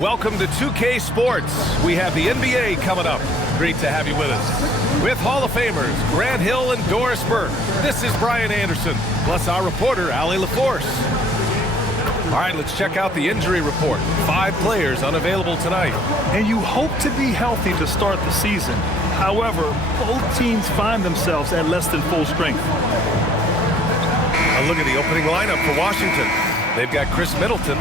Welcome to 2K Sports. We have the NBA coming up. Great to have you with us. With Hall of Famers Grant Hill and Doris Burke, this is Brian Anderson, plus our reporter, Allie LaForce. All right, let's check out the injury report. 5 players unavailable tonight. And you hope to be healthy to start the season. However, both teams find themselves at less than full strength. A look at the opening lineup for Washington. They've got Khris Middleton,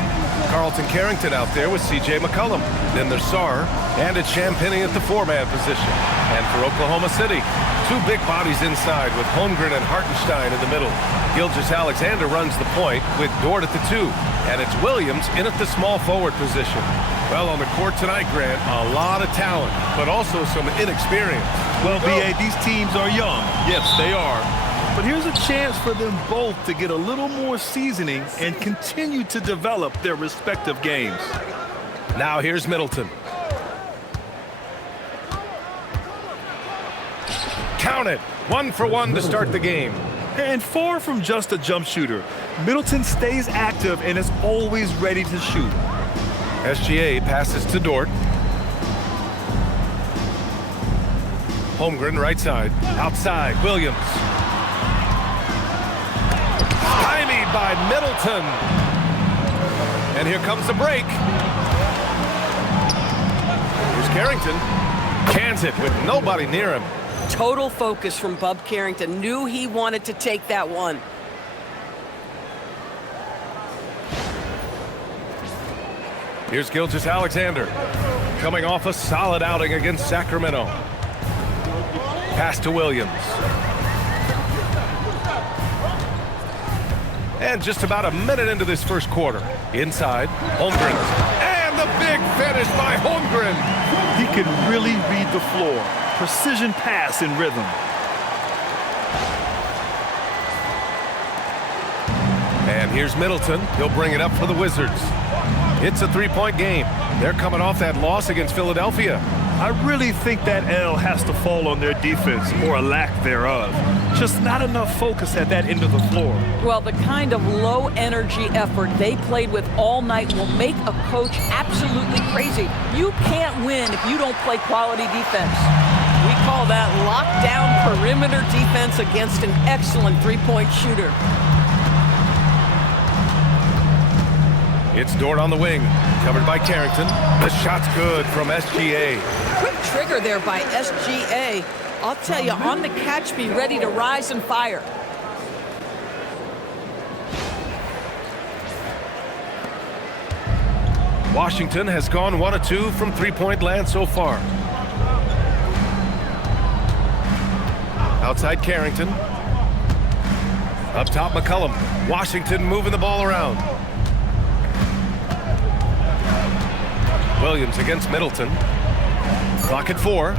Carlton Carrington out there with C.J. McCollum. Then there's Sarr and it's Champagnie at the 4-man position. And for Oklahoma City, 2 big bodies inside with Holmgren and Hartenstein in the middle. Gilgeous-Alexander runs the point with Dort at the 2. And it's Williams in at the small forward position. Well, on the court tonight, Grant, a lot of talent, but also some inexperience. Well, B.A., these teams are young. Yes, they are. But here's a chance for them both to get a little more seasoning and continue to develop their respective games. Now here's Middleton. Count it. 1 for 1 to start the game. And far from just a jump shooter, Middleton stays active and is always ready to shoot. SGA passes to Dort. Holmgren right side. Outside, Williams. Stymied by Middleton. And here comes the break. Here's Carrington. Cans it with nobody near him. Total focus from Bub Carrington. Knew he wanted to take that one. Here's Gilgeous-Alexander. Coming off a solid outing against Sacramento. Pass to Williams. And just about a minute into this first quarter. Inside, Holmgren. And the big finish by Holmgren. He can really read the floor. Precision pass in rhythm. And here's Middleton. He'll bring it up for the Wizards. It's a 3-point game. They're coming off that loss against Philadelphia. I really think that L has to fall on their defense, or a lack thereof. Just not enough focus at that end of the floor. Well, the kind of low-energy effort they played with all night will make a coach absolutely crazy. You can't win if you don't play quality defense. We call that lockdown perimeter defense against an excellent 3-point shooter. It's Dort on the wing, covered by Carrington. The shot's good from SGA. Quick trigger there by SGA. I'll tell you, on the catch, be ready to rise and fire. Washington has gone 1 of 2 from 3-point land so far. Outside Carrington. Up top McCollum. Washington moving the ball around. Williams against Middleton. Clock at 4.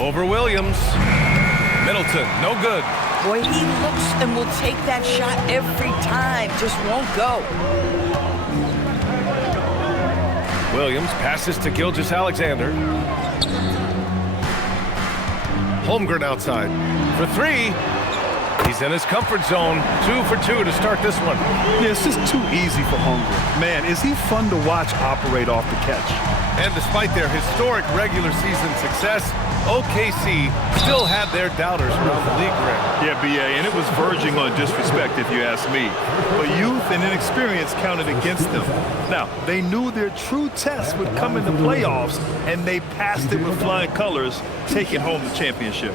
Over Williams. Middleton, no good. Boy, he looks and will take that shot every time. Just won't go. Williams passes to Gilgeous-Alexander. Holmgren outside for 3. He's in his comfort zone. 2 for 2 to start this one. Yeah, it's just too easy for Holmgren. Man, is he fun to watch operate off the catch. And despite their historic regular season success, OKC still had their doubters around the league, Grant. Yeah, B.A., and it was verging on disrespect if you ask me. But youth and inexperience counted against them. Now, they knew their true test would come in the playoffs, and they passed it with flying colors, taking home the championship.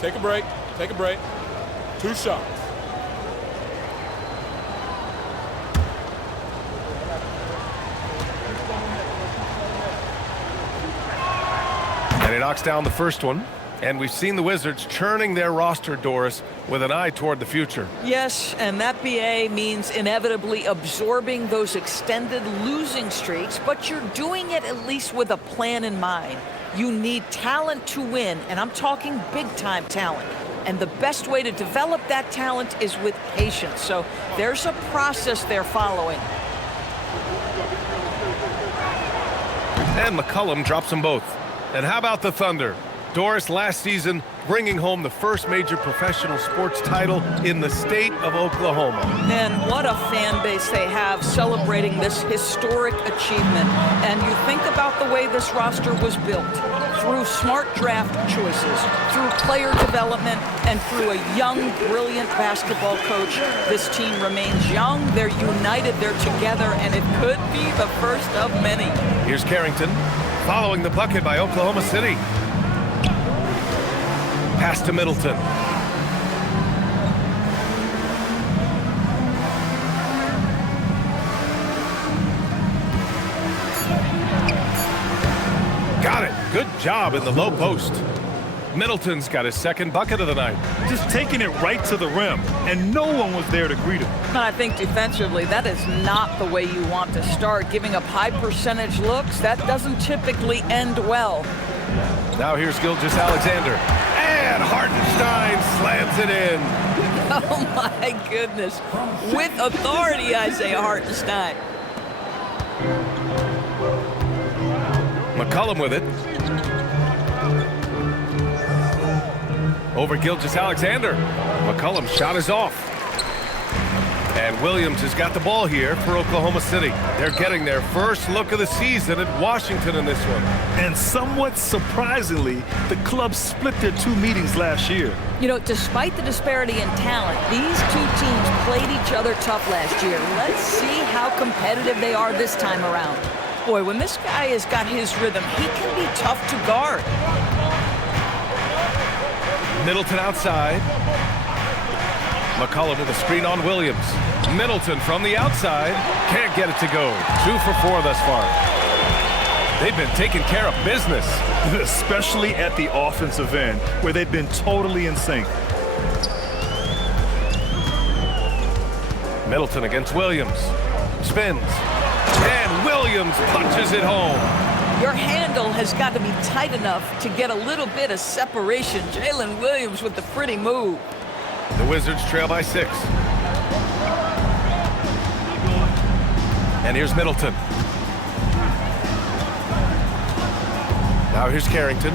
Take a break. Take a break. 2 shots. And he knocks down the first one. And we've seen the Wizards churning their roster, Doris, with an eye toward the future. Yes, and that BA means inevitably absorbing those extended losing streaks, but you're doing it at least with a plan in mind. You need talent to win, and I'm talking big-time talent. And the best way to develop that talent is with patience. So there's a process they're following. And McCollum drops them both. And how about the Thunder? Doris, last season, bringing home the first major professional sports title in the state of Oklahoma. And what a fan base they have celebrating this historic achievement. And you think about the way this roster was built, through smart draft choices, through player development, and through a young, brilliant basketball coach. This team remains young, they're united, they're together, and it could be the first of many. Here's Carrington, following the bucket by Oklahoma City. Pass to Middleton. Got it. Good job in the low post. Middleton's got his second bucket of the night. Just taking it right to the rim, and no one was there to greet him. And I think defensively, that is not the way you want to start. Giving up high percentage looks, that doesn't typically end well. Now here's Gilgeous-Alexander. And Hartenstein slams it in. Oh my goodness. With authority, Isaiah Hartenstein. McCollum with it. Over Gilgeous-Alexander. McCollum's shot is off. And Williams has got the ball here for Oklahoma City. They're getting their first look of the season at Washington in this one. And somewhat surprisingly, the club split their two meetings last year. You know, despite the disparity in talent, these two teams played each other tough last year. Let's see how competitive they are this time around. Boy, when this guy has got his rhythm, he can be tough to guard. Middleton outside. McCollum with a screen on Williams. Middleton from the outside. Can't get it to go. 2 for 4 thus far. They've been taking care of business. Especially at the offensive end, where they've been totally in sync. Middleton against Williams. Spins. And Williams punches it home. Your handle has got to be tight enough to get a little bit of separation. Jalen Williams with the pretty move. The Wizards trail by 6. And here's Middleton. Now here's Carrington.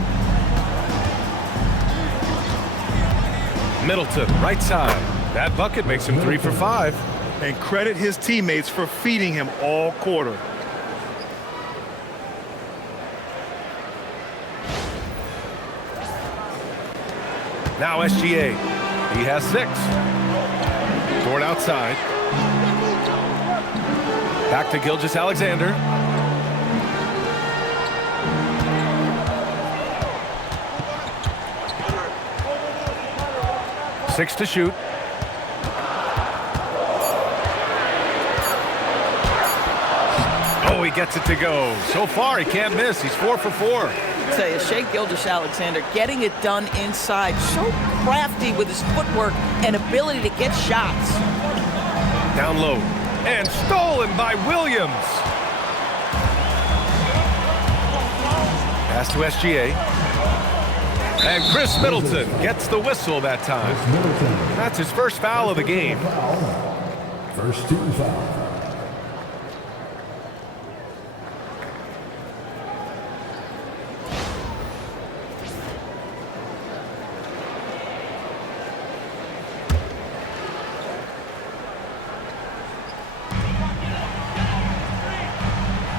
Middleton, right side. That bucket makes him 3 for 5. And credit his teammates for feeding him all quarter. Now SGA. He has 6. Toward outside. Back to Gilgeous-Alexander. Six to shoot. Oh, he gets it to go. So far, he can't miss. He's 4 for 4. I tell you, Shai Gilgeous-Alexander getting it done inside. So crafty with his footwork and ability to get shots. Down low. And stolen by Williams. Pass to SGA. And Khris Middleton gets the whistle that time. That's his first foul of the game. First team foul.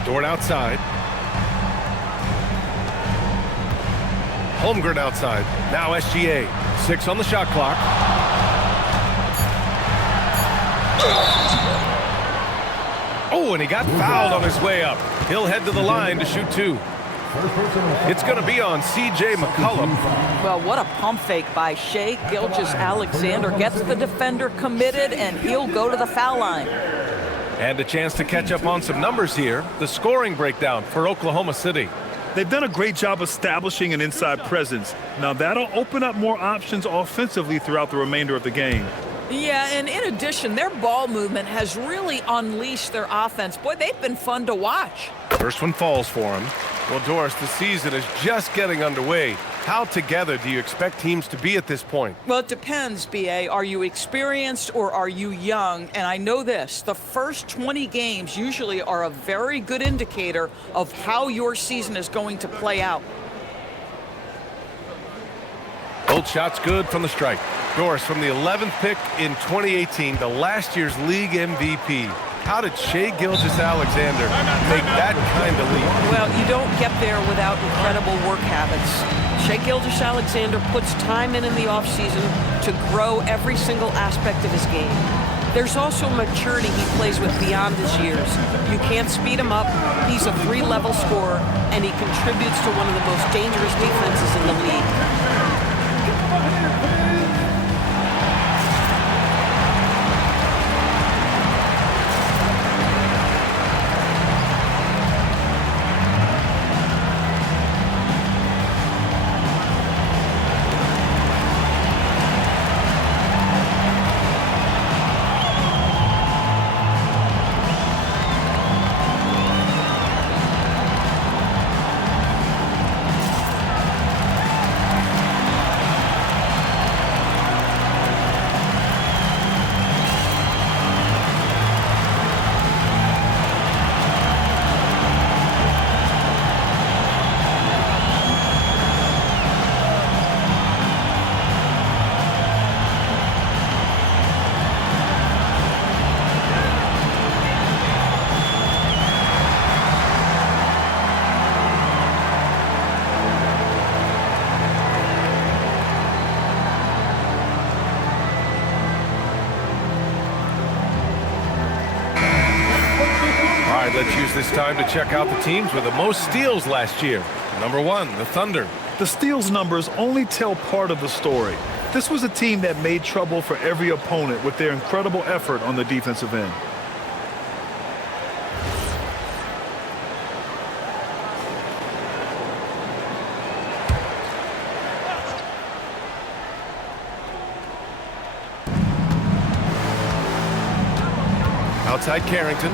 Dort outside. Holmgren outside. Now SGA. 6 on the shot clock. Oh, and he got fouled on his way up. He'll head to the line to shoot 2. It's going to be on C.J. McCollum. Well, what a pump fake by Shai Gilgeous-Alexander. Gets the defender committed, and he'll go to the foul line. And a chance to catch up on some numbers here. The scoring breakdown for Oklahoma City. They've done a great job establishing an inside presence. Now that'll open up more options offensively throughout the remainder of the game. Yeah, and in addition, their ball movement has really unleashed their offense. Boy, they've been fun to watch. First one falls for him. Well, Doris, the season is just getting underway. How together do you expect teams to be at this point? Well, it depends, B.A. Are you experienced or are you young? And I know this, the first 20 games usually are a very good indicator of how your season is going to play out. Field shot's good from the stripe. Doris, from the 11th pick in 2018 to last year's league MVP, how did Shai Gilgeous-Alexander make that kind of leap? Well, you don't get there without incredible work habits. Shai Gilgeous-Alexander puts time in the offseason to grow every single aspect of his game. There's also maturity he plays with beyond his years. You can't speed him up. He's a 3-level scorer, and he contributes to one of the most dangerous defenses in the league. Let's use this time to check out the teams with the most steals last year. Number 1, the Thunder. The steals numbers only tell part of the story. This was a team that made trouble for every opponent with their incredible effort on the defensive end. Outside Carrington.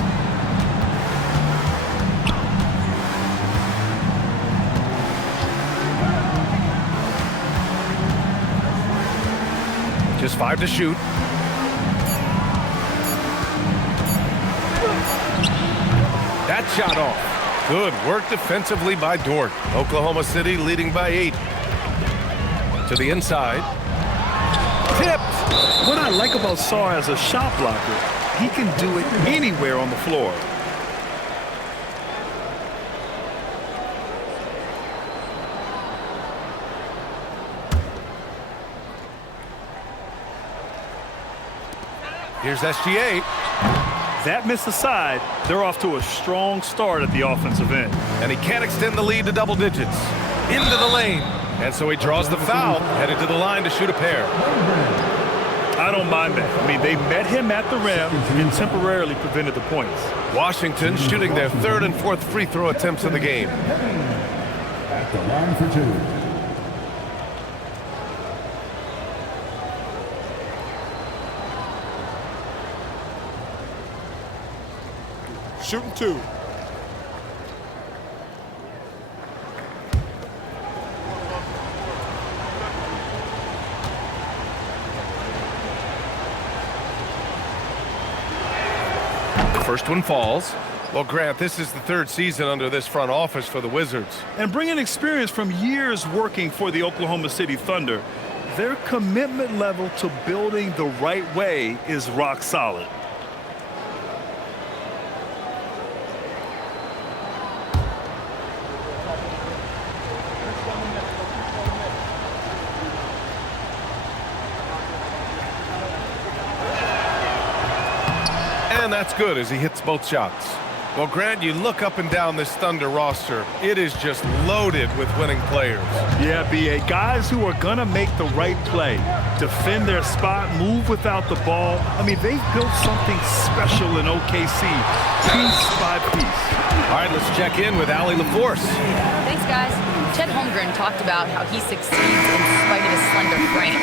Just 5 to shoot. That shot off. Good work defensively by Dort. Oklahoma City leading by 8. To the inside. Tipped. What I like about Sarr as a shot blocker, he can do it anywhere on the floor. Here's SGA. That miss aside, they're off to a strong start at the offensive end. And he can't extend the lead to double digits. Into the lane. And so he draws the foul, headed to the line to shoot a pair. I don't mind that. I mean, they met him at the rim and temporarily prevented the points. Washington shooting their 3rd and 4th free throw attempts of the game. At the line for 2. Shooting 2. The first one falls. Well, Grant, this is the 3rd season under this front office for the Wizards. And bringing experience from years working for the Oklahoma City Thunder, their commitment level to building the right way is rock solid. And that's good as he hits both shots. Well, Grant, you look up and down this Thunder roster, it is just loaded with winning players. Yeah, B.A. Guys who are going to make the right play, defend their spot, move without the ball. I mean, they've built something special in OKC, piece by piece. All right, let's check in with Allie LaForce. Thanks, guys. Chet Holmgren talked about how he succeeds in spite of his slender frame.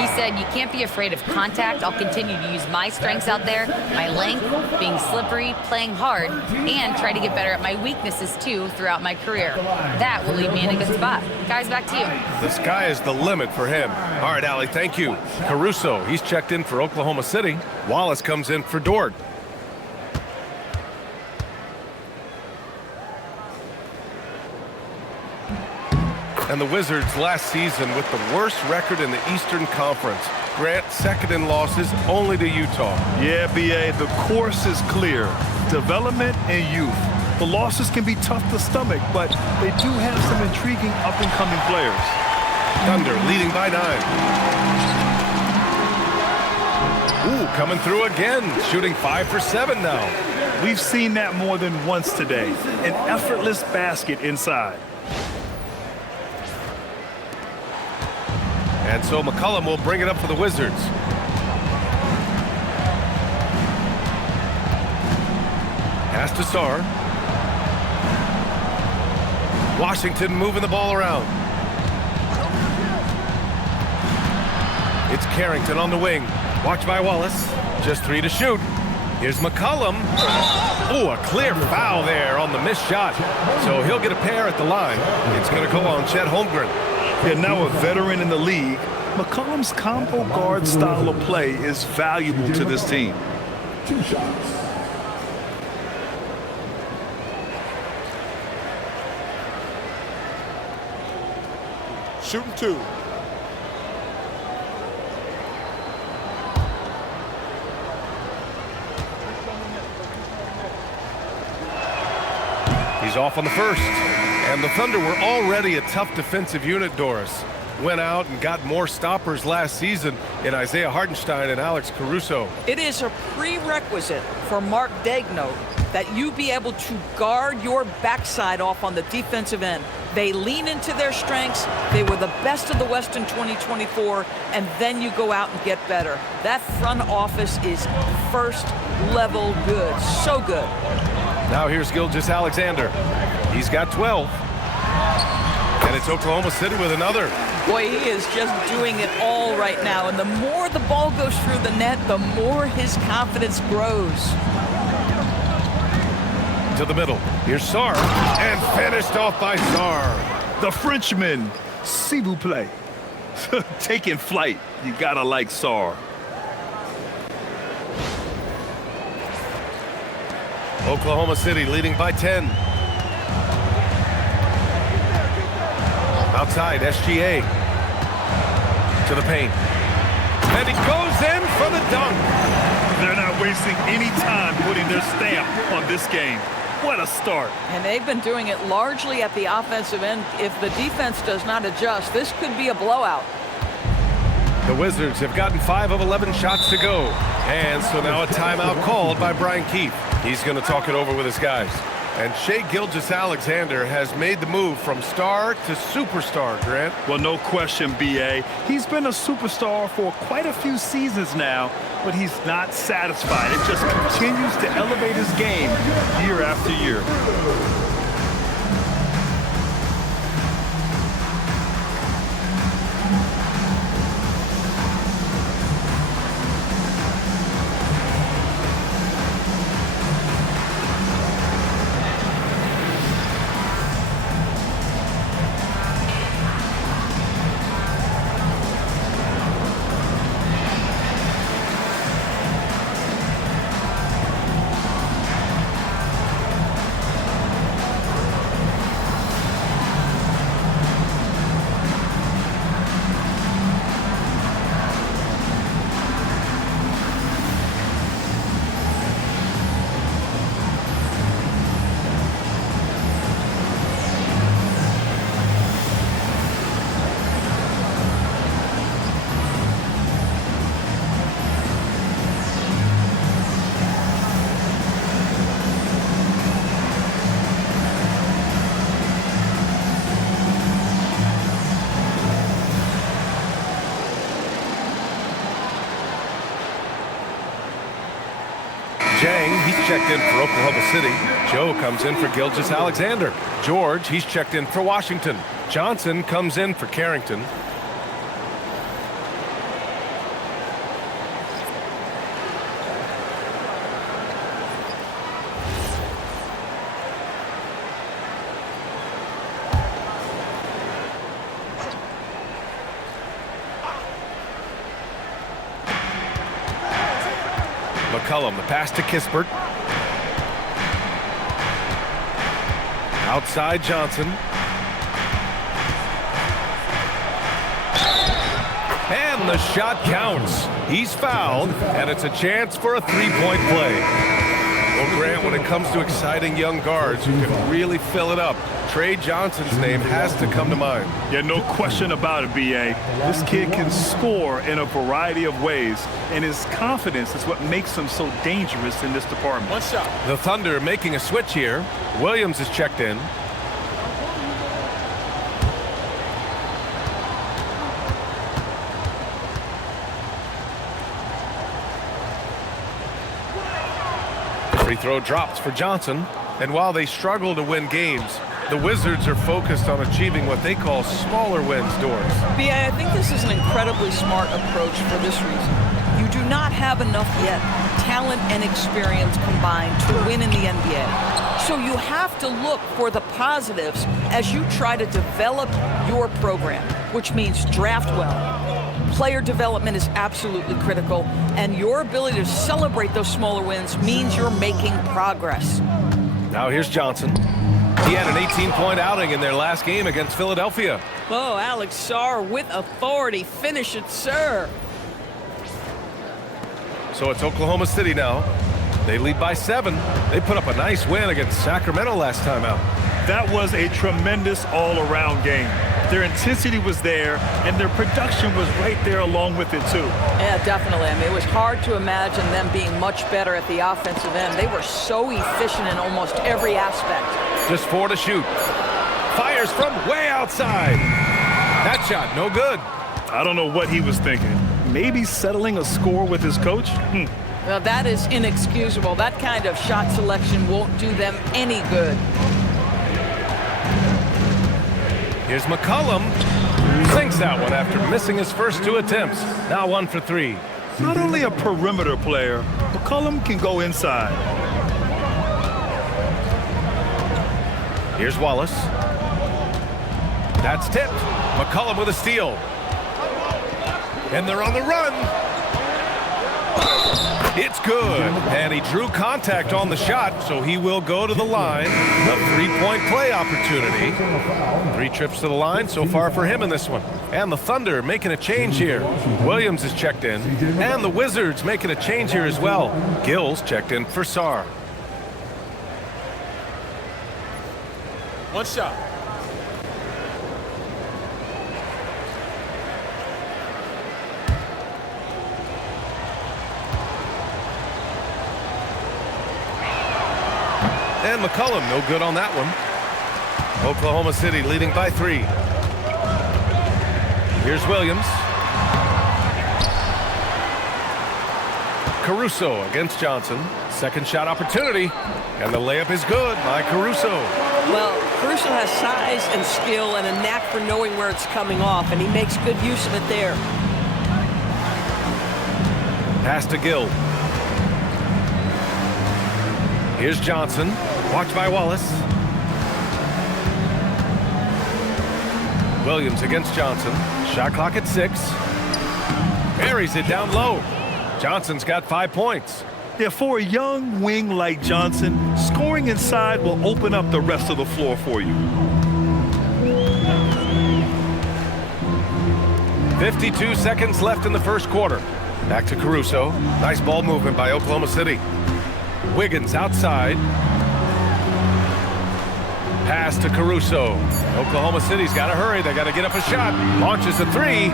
He said, you can't be afraid of contact. I'll continue to use my strengths out there, my length, being slippery, playing hard, and try to get better at my weaknesses, too, throughout my career. That will leave me in a good spot. Guys, back to you. The sky is the limit for him. All right, Allie, thank you. Caruso, he's checked in for Oklahoma City. Wallace comes in for Dort. And the Wizards last season with the worst record in the Eastern Conference. Grant, second in losses only to Utah. Yeah, B.A., the course is clear. Development and youth. The losses can be tough to stomach, but they do have some intriguing up-and-coming players. Thunder leading by 9. Ooh, coming through again, shooting 5 for 7 now. We've seen that more than once today. An effortless basket inside. And so McCollum will bring it up for the Wizards. Pass to Sarr. Washington moving the ball around. It's Carrington on the wing. Watched by Wallace. Just 3 to shoot. Here's McCollum. Oh, a clear foul there on the missed shot. So he'll get a pair at the line. It's going to go on Chet Holmgren. And now a veteran in the league, McCollum's combo guard style of play is valuable to this team. 2 shots. Shooting 2. He's off on the first. And the Thunder were already a tough defensive unit, Doris. Went out and got more stoppers last season in Isaiah Hartenstein and Alex Caruso. It is a prerequisite for Mark Daigneault that you be able to guard your backside off on the defensive end. They lean into their strengths. They were the best of the West in 2024, and then you go out and get better. That front office is first-level good. So good. Now here's Gilgeous-Alexander. He's got 12. And it's Oklahoma City with another. Boy, he is just doing it all right now. And the more the ball goes through the net, the more his confidence grows. To the middle. Here's Sarr. And finished off by Sarr. The Frenchman, s'il vous plaît. Taking flight. You gotta like Sarr. Oklahoma City leading by 10. Outside, SGA. To the paint. And he goes in for the dunk. They're not wasting any time putting their stamp on this game. What a start. And they've been doing it largely at the offensive end. If the defense does not adjust, this could be a blowout. The Wizards have gotten 5 of 11 shots to go. And so now a timeout called by Brian Keefe. He's going to talk it over with his guys. And Shai Gilgeous-Alexander has made the move from star to superstar, Grant. Well, no question, B.A. He's been a superstar for quite a few seasons now, but he's not satisfied. It just continues to elevate his game year after year. He's checked in for Oklahoma City. Joe comes in for Gilgeous-Alexander. George, he's checked in for Washington. Johnson comes in for Carrington. McCollum, the pass to Kispert. Outside Johnson. And the shot counts. He's fouled, and it's a chance for a three-point play. Well, Grant, when it comes to exciting young guards who can really fill it up, Tre Johnson's name has to come to mind. Yeah, no question about it, B.A. This kid can score in a variety of ways, and his confidence is what makes him so dangerous in this department. One shot. The Thunder making a switch here. Williams is checked in. Free throw drops for Johnson. And while they struggle to win games, the Wizards are focused on achieving what they call smaller wins, Doris. B.A., I think this is an incredibly smart approach for this reason. You do not have enough yet talent and experience combined to win in the NBA. So you have to look for the positives as you try to develop your program, which means draft well. Player development is absolutely critical, and your ability to celebrate those smaller wins means you're making progress. Now here's Johnson. He had an 18-point outing in their last game against Philadelphia. Oh, Alex Sarr with authority. Finish it, sir. So it's Oklahoma City now. They lead by 7. They put up a nice win against Sacramento last time out. That was a tremendous all-around game. Their intensity was there, and their production was right there along with it, too. Yeah, definitely. I mean, it was hard to imagine them being much better at the offensive end. They were so efficient in almost every aspect. Just 4 to shoot. Fires from way outside. That shot, no good. I don't know what he was thinking. Maybe settling a score with his coach? Well, that is inexcusable. That kind of shot selection won't do them any good. Here's McCollum. Sinks that one after missing his first 2 attempts. Now 1 for 3. Not only a perimeter player, McCollum can go inside. Here's Wallace. That's tipped. McCollum with a steal. And they're on the run. It's good. And he drew contact on the shot, so he will go to the line. A 3-point play opportunity. 3 trips to the line so far for him in this one. And the Thunder making a change here. Williams is checked in. And the Wizards making a change here as well. Gills checked in for Sarr. One shot. And McCollum, no good on that one. Oklahoma City leading by 3. Here's Williams. Caruso against Johnson. Second shot opportunity. And the layup is good by Caruso. Well, Caruso has size and skill and a knack for knowing where it's coming off, and he makes good use of it there. Pass to Gill. Here's Johnson. Watched by Wallace. Williams against Johnson. Shot clock at 6. Buries it down low. Johnson's got 5 points. Yeah, for a young wing like Johnson, scoring inside will open up the rest of the floor for you. 52 seconds left in the first quarter. Back to Caruso. Nice ball movement by Oklahoma City. Wiggins outside. Pass to Caruso. Oklahoma City's got to hurry. They got to get up a shot. Launches a 3.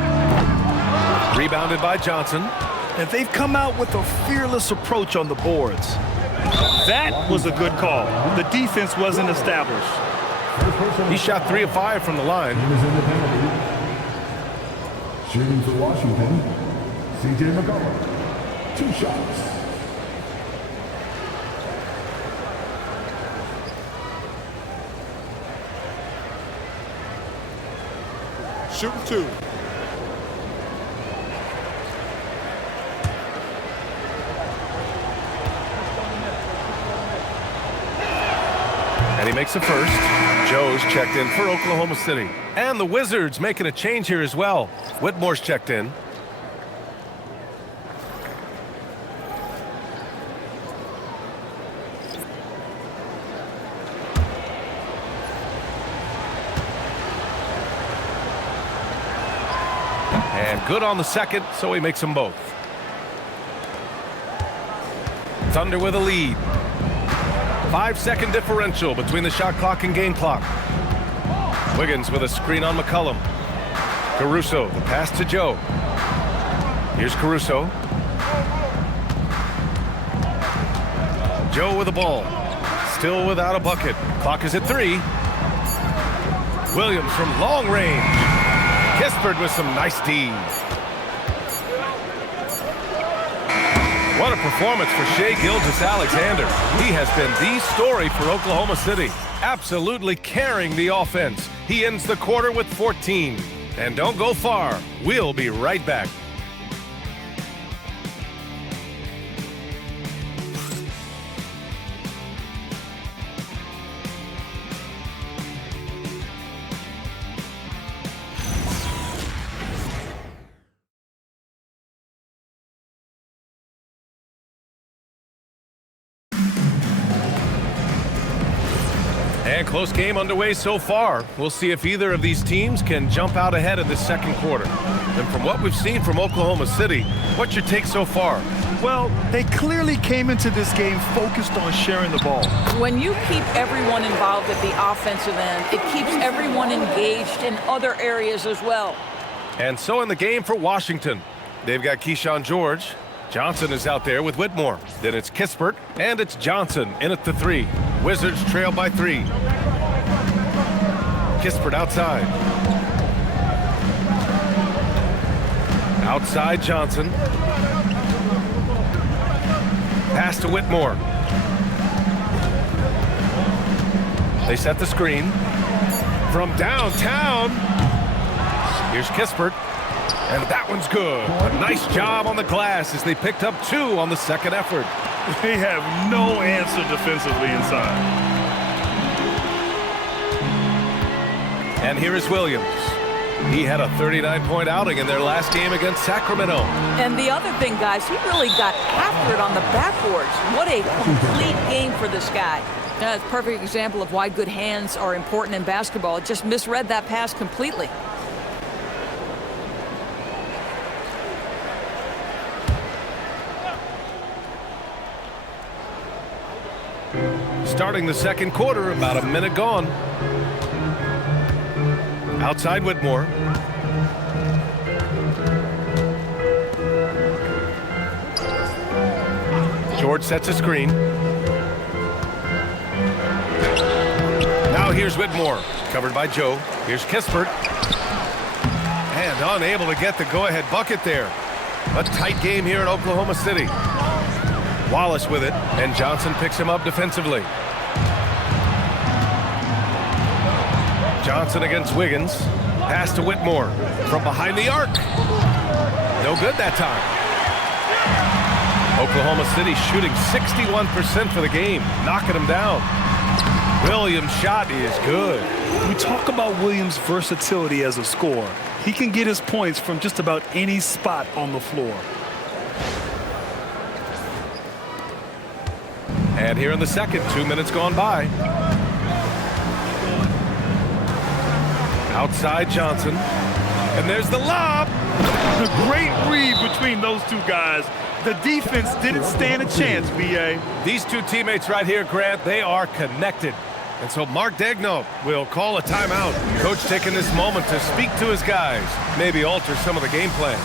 Rebounded by Johnson. And they've come out with a fearless approach on the boards. That was a good call. The defense wasn't established. He shot 3 of 5 from the line. Shooting for Washington, C.J. McCollum. 2 shots. Shooting 2. And he makes the first. Joe's checked in for Oklahoma City. And the Wizards making a change here as well. Whitmore's checked in. And good on the second, so he makes them both. Thunder with a lead. 5-second differential between the shot clock and game clock. Wiggins with a screen on McCollum. Caruso, the pass to Joe. Here's Caruso. Joe with the ball. Still without a bucket. Clock is at 3. Williams from long range. Kispert with some nice D. What a performance for Shai Gilgeous-Alexander. He has been the story for Oklahoma City, absolutely carrying the offense. He ends the quarter with 14. And don't go far. We'll be right back. And close game underway so far. We'll see if either of these teams can jump out ahead in the second quarter. And from what we've seen from Oklahoma City, what's your take so far? Well, they clearly came into this game focused on sharing the ball. When you keep everyone involved at the offensive end, it keeps everyone engaged in other areas as well. And so in the game for Washington, they've got Keyshawn George. Johnson is out there with Whitmore. Then it's Kispert, and it's Johnson in at the 3. Wizards trail by 3. Kispert outside. Outside Johnson. Pass to Whitmore. They set the screen. From downtown, here's Kispert. And that one's good. A nice job on the glass as they picked up 2 on the second effort. They have no answer defensively inside. And here is Williams. He had a 39-point outing in their last game against Sacramento. And the other thing, guys, he really got after it on the backboards. What a complete game for this guy. That's a perfect example of why good hands are important in basketball. Just misread that pass completely. Starting the second quarter, about a minute gone. Outside Whitmore. George sets a screen. Now here's Whitmore, covered by Joe. Here's Kispert. And unable to get the go-ahead bucket there. A tight game here in Oklahoma City. Wallace with it, and Johnson picks him up defensively. Johnson against Wiggins. Pass to Whitmore from behind the arc. No good that time. Oklahoma City shooting 61% for the game, knocking them down. Williams' shot is good. We talk about Williams' versatility as a scorer. He can get his points from just about any spot on the floor. And here in the second, 2 minutes gone by. Outside Johnson. And there's the lob. The great read between those two guys. The defense didn't stand a chance, B.A. These two teammates right here, Grant, they are connected. And so Mark Daigneault will call a timeout. Coach taking this moment to speak to his guys, maybe alter some of the game plan.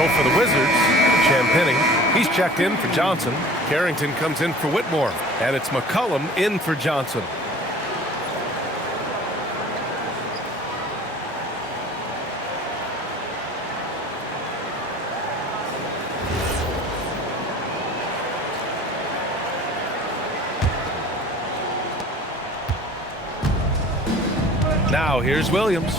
So for the Wizards, Champagnie, he's checked in for Johnson. Carrington comes in for Whitmore. And it's McCollum in for Johnson. Now here's Williams.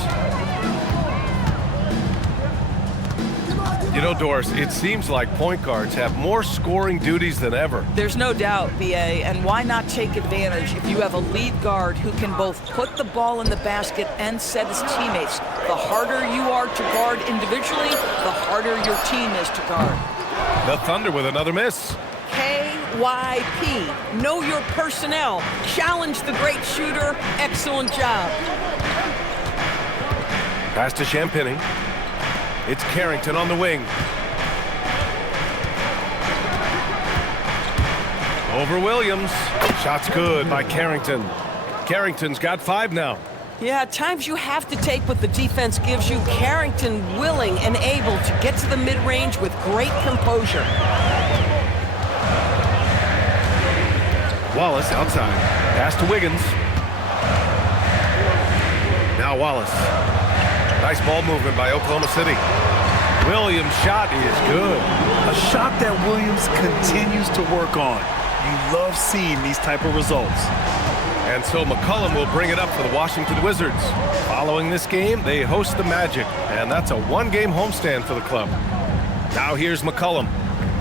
You know, Doris, it seems like point guards have more scoring duties than ever. There's no doubt, BA, and why not take advantage if you have a lead guard who can both put the ball in the basket and set his teammates. The harder you are to guard individually, the harder your team is to guard. The Thunder with another miss. KYP. Know your personnel. Challenge the great shooter. Excellent job. Pass to Champagnie. It's Carrington on the wing. Over Williams. Shot's good by Carrington. Carrington's got 5 now. Yeah, at times you have to take what the defense gives you. Carrington willing and able to get to the mid-range with great composure. Wallace outside. Pass to Wiggins. Now Wallace. Nice ball movement by Oklahoma City. Williams' shot is good. A shot that Williams continues to work on. You love seeing these type of results. And so McCollum will bring it up for the Washington Wizards. Following this game, they host the Magic, and that's a 1-game homestand for the club. Now here's McCollum.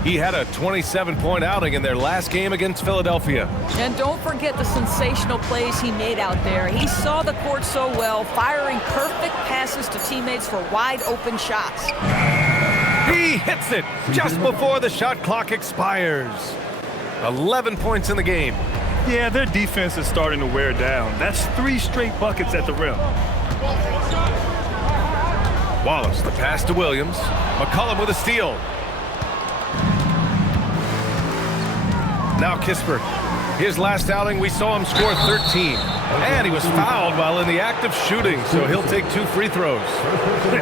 He had a 27-point outing in their last game against Philadelphia. And don't forget the sensational plays he made out there. He saw the court so well, firing perfect passes to teammates for wide-open shots. He hits it just before the shot clock expires. 11 points in the game. Yeah, their defense is starting to wear down. That's 3 straight buckets at the rim. Wallace, the pass to Williams. McCollum with a steal. Now Kispert. His last outing, we saw him score 13. And he was fouled while in the act of shooting, so he'll take 2 free throws.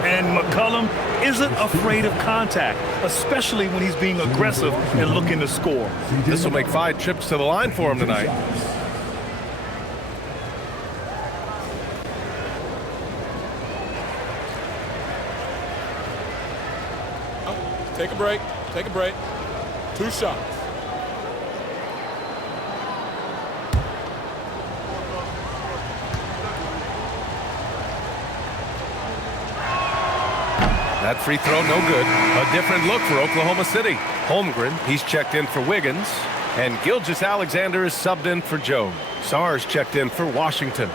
And McCollum isn't afraid of contact, especially when he's being aggressive and looking to score. This will make 5 trips to the line for him tonight. Take a break. Take a break. 2 shots. That free throw, no good. A different look for Oklahoma City. Holmgren, he's checked in for Wiggins. And Gilgeous-Alexander is subbed in for Joe. Sarr's checked in for Washington.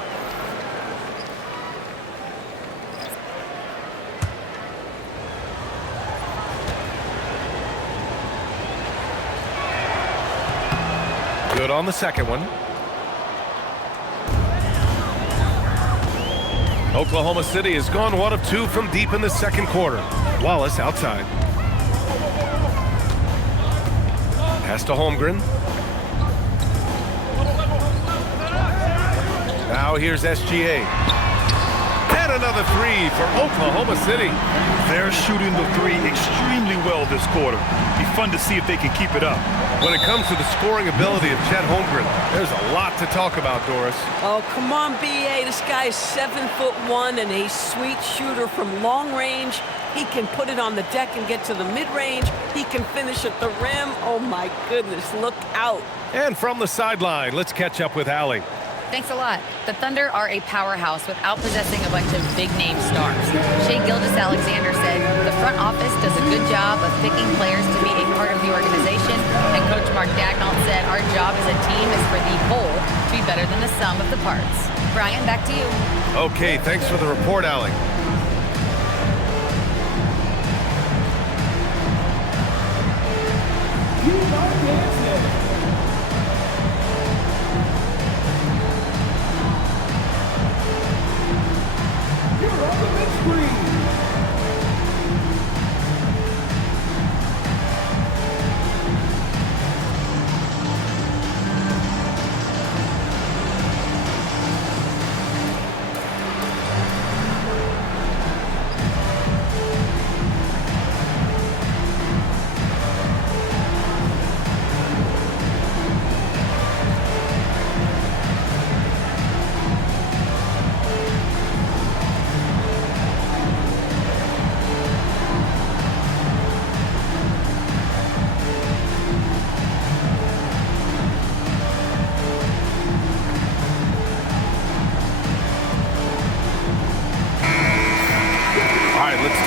Good on the second one. Oklahoma City has gone 1 of 2 from deep in the second quarter. Wallace outside. Pass to Holmgren. Now here's SGA. And another 3 for Oklahoma City. They're shooting the 3 extremely well this quarter. Be fun to see if they can keep it up. When it comes to the scoring ability of Chet Holmgren, there's a lot to talk about, Doris. Oh, come on, BA. This guy is 7'1" and a sweet shooter from long range. He can put it on the deck and get to the mid-range. He can finish at the rim. Oh, my goodness. Look out. And from the sideline, let's catch up with Allie. Thanks a lot. The Thunder are a powerhouse without possessing a bunch of big-name stars. Shai Gilgeous-Alexander said, the front office does a good job of picking players to be a part of the organization, and Coach Mark Dagnall said, our job as a team is for the whole to be better than the sum of the parts. Brian, back to you. Okay, thanks for the report, Allie.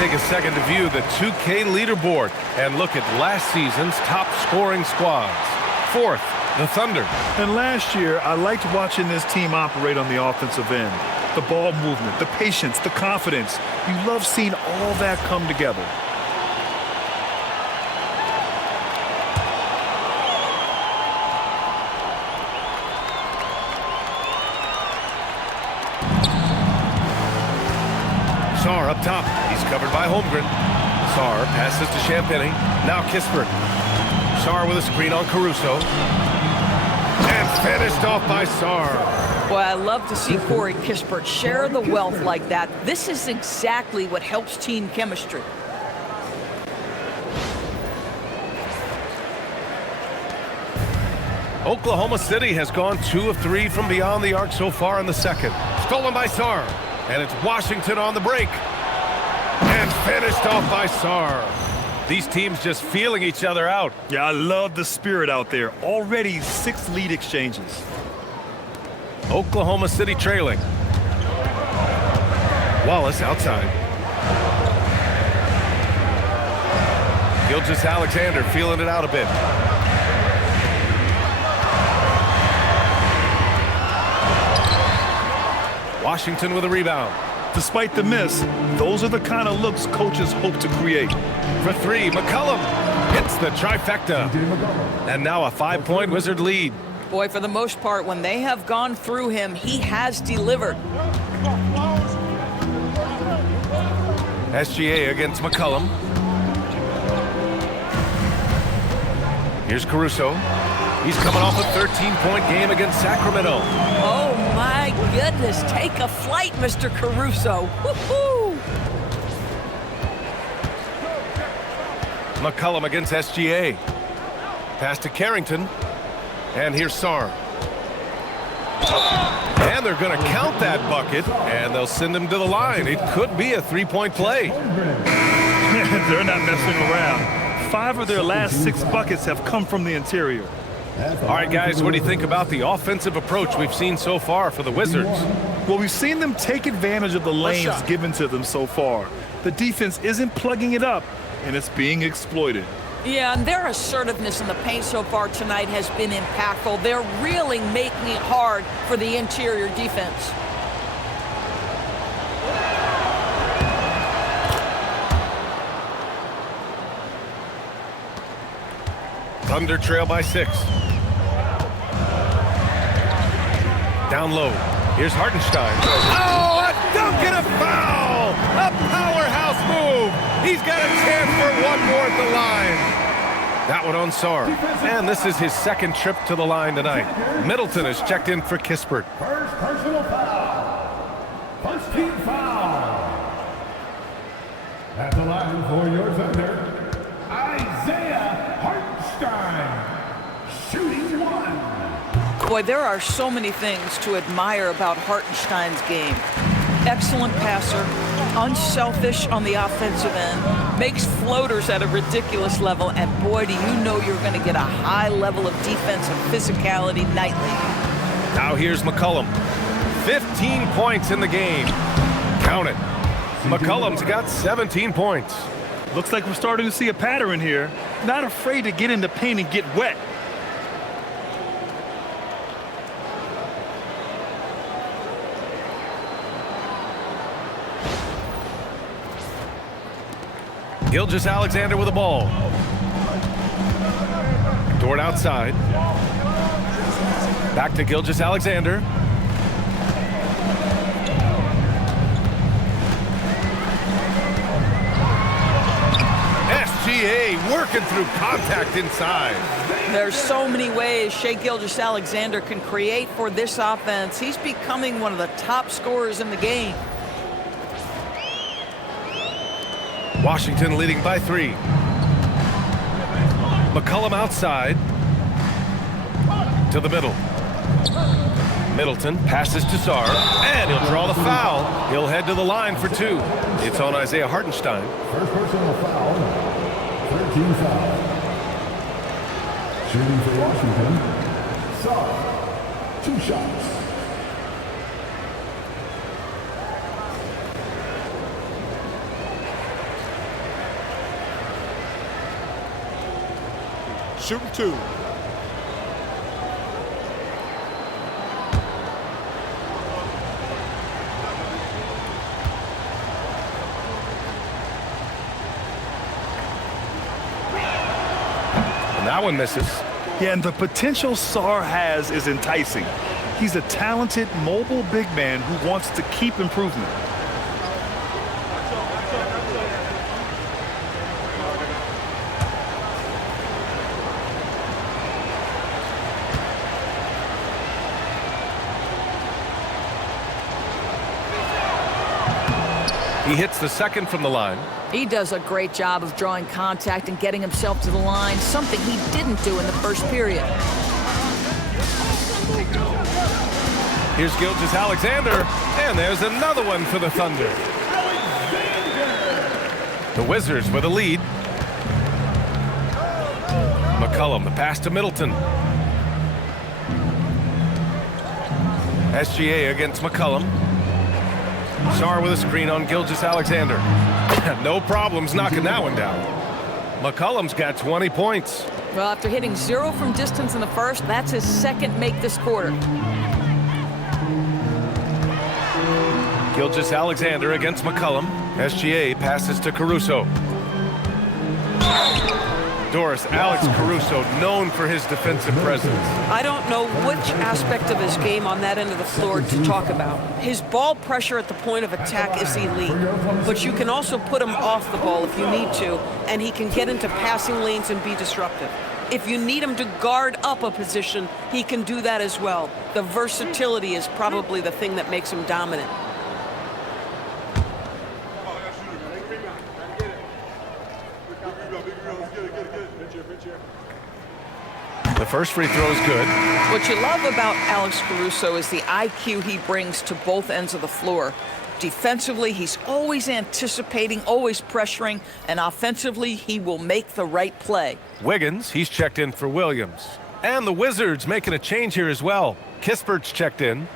take a second to view the 2K leaderboard and look at last season's top scoring squads. Fourth, the Thunder. And last year, I liked watching this team operate on the offensive end. The ball movement, the patience, the confidence. You love seeing all that come together. Sarr up top. He's covered by Holmgren. Sarr passes to Champagny. Now Kispert. Sarr with a screen on Caruso. And finished off by Sarr. Boy, I love to see Corey Kispert share the wealth like that. This is exactly what helps team chemistry. Oklahoma City has gone 2 of 3 from beyond the arc so far in the second. Stolen by Sarr. And it's Washington on the break. And finished off by Sarr. These teams just feeling each other out. Yeah, I love the spirit out there. Already 6 lead exchanges. Oklahoma City trailing. Wallace outside. Gilgeous-Alexander feeling it out a bit. Washington with a rebound. Despite the miss, those are the kind of looks coaches hope to create. For 3, McCollum hits the trifecta. And now a 5-point Wizard lead. Boy, for the most part, when they have gone through him, he has delivered. SGA against McCollum. Here's Caruso. He's coming off a 13-point game against Sacramento. Oh, my goodness. Take a flight, Mr. Caruso. Woo-hoo! McCollum against SGA. Pass to Carrington. And here's Sarr. And they're going to count that bucket, and they'll send him to the line. It could be a 3-point play. They're not messing around. 5 of their last 6 buckets have come from the interior. All right, guys, what do you think about the offensive approach we've seen so far for the Wizards? Well, we've seen them take advantage of the lanes given to them so far. The defense isn't plugging it up, and it's being exploited. Yeah, and their assertiveness in the paint so far tonight has been impactful. They're really making it hard for the interior defense. Thunder trail by 6. Down low. Here's Hartenstein. Oh, a dunk and a foul! A powerhouse move! He's got a chance for one more at the line. That one on Sarr. And this is his second trip to the line tonight. Middleton has checked in for Kispert. First personal foul. First team foul. At the line for your Thunder, Isaiah Hartenstein. Shooting 1. Boy, there are so many things to admire about Hartenstein's game. Excellent passer, unselfish on the offensive end, makes floaters at a ridiculous level, and boy, do you know you're going to get a high level of defensive physicality nightly. Now here's McCollum. 15 points in the game. Count it. McCollum's got 17 points. Looks like we're starting to see a pattern here. Not afraid to get in the paint and get wet. Gilgeous-Alexander with the ball. Dort outside. Back to Gilgeous-Alexander. SGA working through contact inside. There's so many ways Shai Gilgeous-Alexander can create for this offense. He's becoming one of the top scorers in the game. Washington leading by 3. McCollum outside to the middle. Middleton passes to Sarr, and he'll draw the foul. He'll head to the line for 2. It's on Isaiah Hartenstein. First personal foul. 13 foul. Shooting for Washington, Sarr. 2 shots. shooting 2. And that one misses. Yeah, and the potential Sarr has is enticing. He's a talented, mobile big man who wants to keep improving. He hits the second from the line. He does a great job of drawing contact and getting himself to the line, something he didn't do in the first period. Here's Gilgeous-Alexander, and there's another one for the Thunder. The Wizards with a lead. McCollum, the pass to Middleton. SGA against McCollum. Sarr with a screen on Gilgeous-Alexander. No problems knocking that one down. McCollum's got 20 points. Well, after hitting 0 from distance in the first, that's his second make this quarter. Gilgeous-Alexander against McCollum. SGA passes to Caruso. Doris, Alex Caruso, known for his defensive presence. I don't know which aspect of his game on that end of the floor to talk about. His ball pressure at the point of attack is elite, but you can also put him off the ball if you need to, and he can get into passing lanes and be disruptive. If you need him to guard up a position, he can do that as well. The versatility is probably the thing that makes him dominant. The first free throw is good. What you love about Alex Caruso is the IQ he brings to both ends of the floor. Defensively, he's always anticipating, always pressuring, and offensively, he will make the right play. Wiggins, he's checked in for Williams. And the Wizards making a change here as well. Kispert's checked in.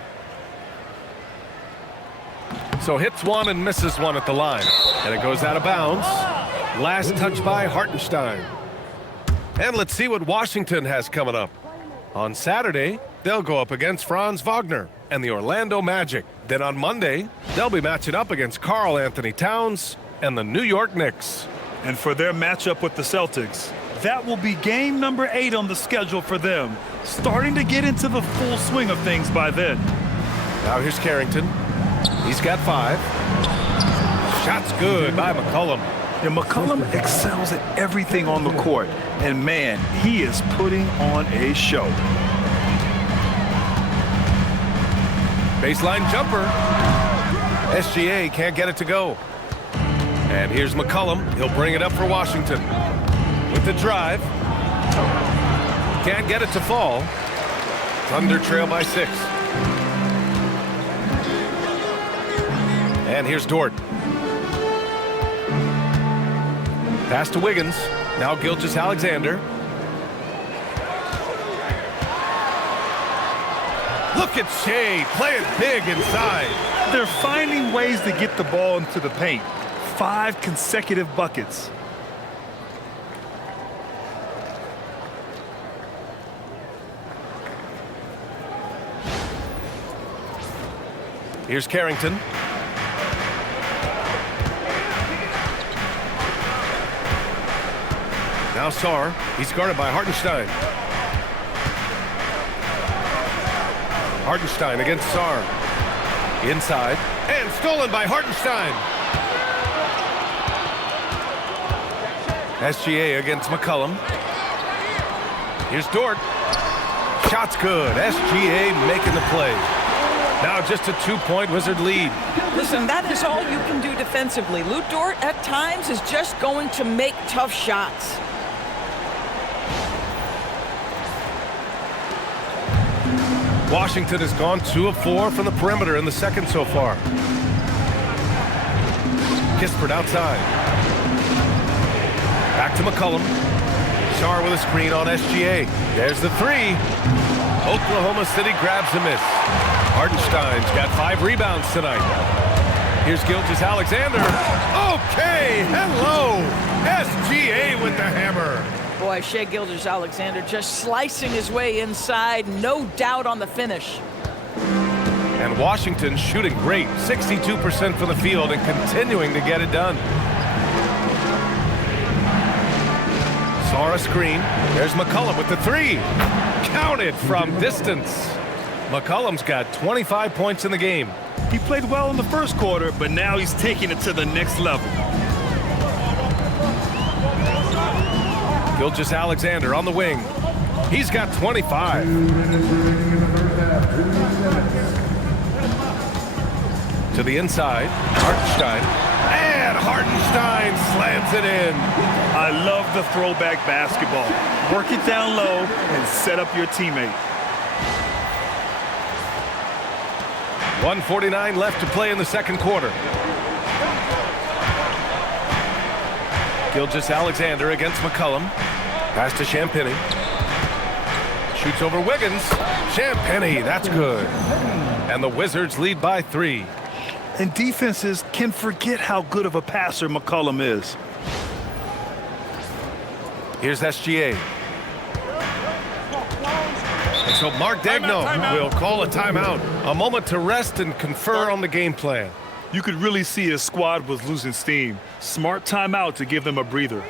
So hits one and misses one at the line. And it goes out of bounds. Last touch by Hartenstein. And let's see what Washington has coming up. On Saturday, they'll go up against Franz Wagner and the Orlando Magic. Then on Monday, they'll be matching up against Karl Anthony Towns and the New York Knicks. And for their matchup with the Celtics, that will be game number 8 on the schedule for them, starting to get into the full swing of things by then. Now here's Carrington. He's got 5. Shot's good by McCollum. Yeah, McCollum excels at everything on the court, and man, he is putting on a show. Baseline jumper. SGA can't get it to go. And here's McCollum. He'll bring it up for Washington. With the drive. Can't get it to fall. Thunder trail by 6. And here's Dort. Pass to Wiggins. Now Gilgeous-Alexander. Look at Shai playing big inside. They're finding ways to get the ball into the paint. 5 consecutive buckets. Here's Carrington. Now Sarr. He's guarded by Hartenstein. Hartenstein against Sarr. Inside. And stolen by Hartenstein. SGA against McCollum. Here's Dort. Shot's good. SGA making the play. Now just a 2-point Wizard lead. Listen, that is all you can do defensively. Lou Dort, at times, is just going to make tough shots. Washington has gone 2 of 4 from the perimeter in the second so far. Kispert outside. Back to McCollum. Sarr with a screen on SGA. There's the 3. Oklahoma City grabs a miss. Hartenstein's got 5 rebounds tonight. Here's Gilgeous-Alexander. Okay, hello. SGA with the hammer. Boy, Shai Gilgeous-Alexander just slicing his way inside. No doubt on the finish. And Washington shooting great. 62% from the field and continuing to get it done. Sarr a screen. There's McCollum with the three. Counted from distance. McCollum's got 25 points in the game. He played well in the first quarter, but now he's taking it to the next level. Gilgeous-Alexander on the wing. He's got 25. To the inside, Hartenstein. And Hartenstein slams it in. I love the throwback basketball. Work it down low and set up your teammate. 1:49 left to play in the second quarter. Gilgeous-Alexander against McCollum. Pass to Champagnie. Shoots over Wiggins. Champagnie, that's good. And the Wizards lead by 3. And defenses can forget how good of a passer McCollum is. Here's SGA. And so Mark Daigneault will call a timeout. A moment to rest and confer on the game plan. You could really see his squad was losing steam. Smart timeout to give them a breather.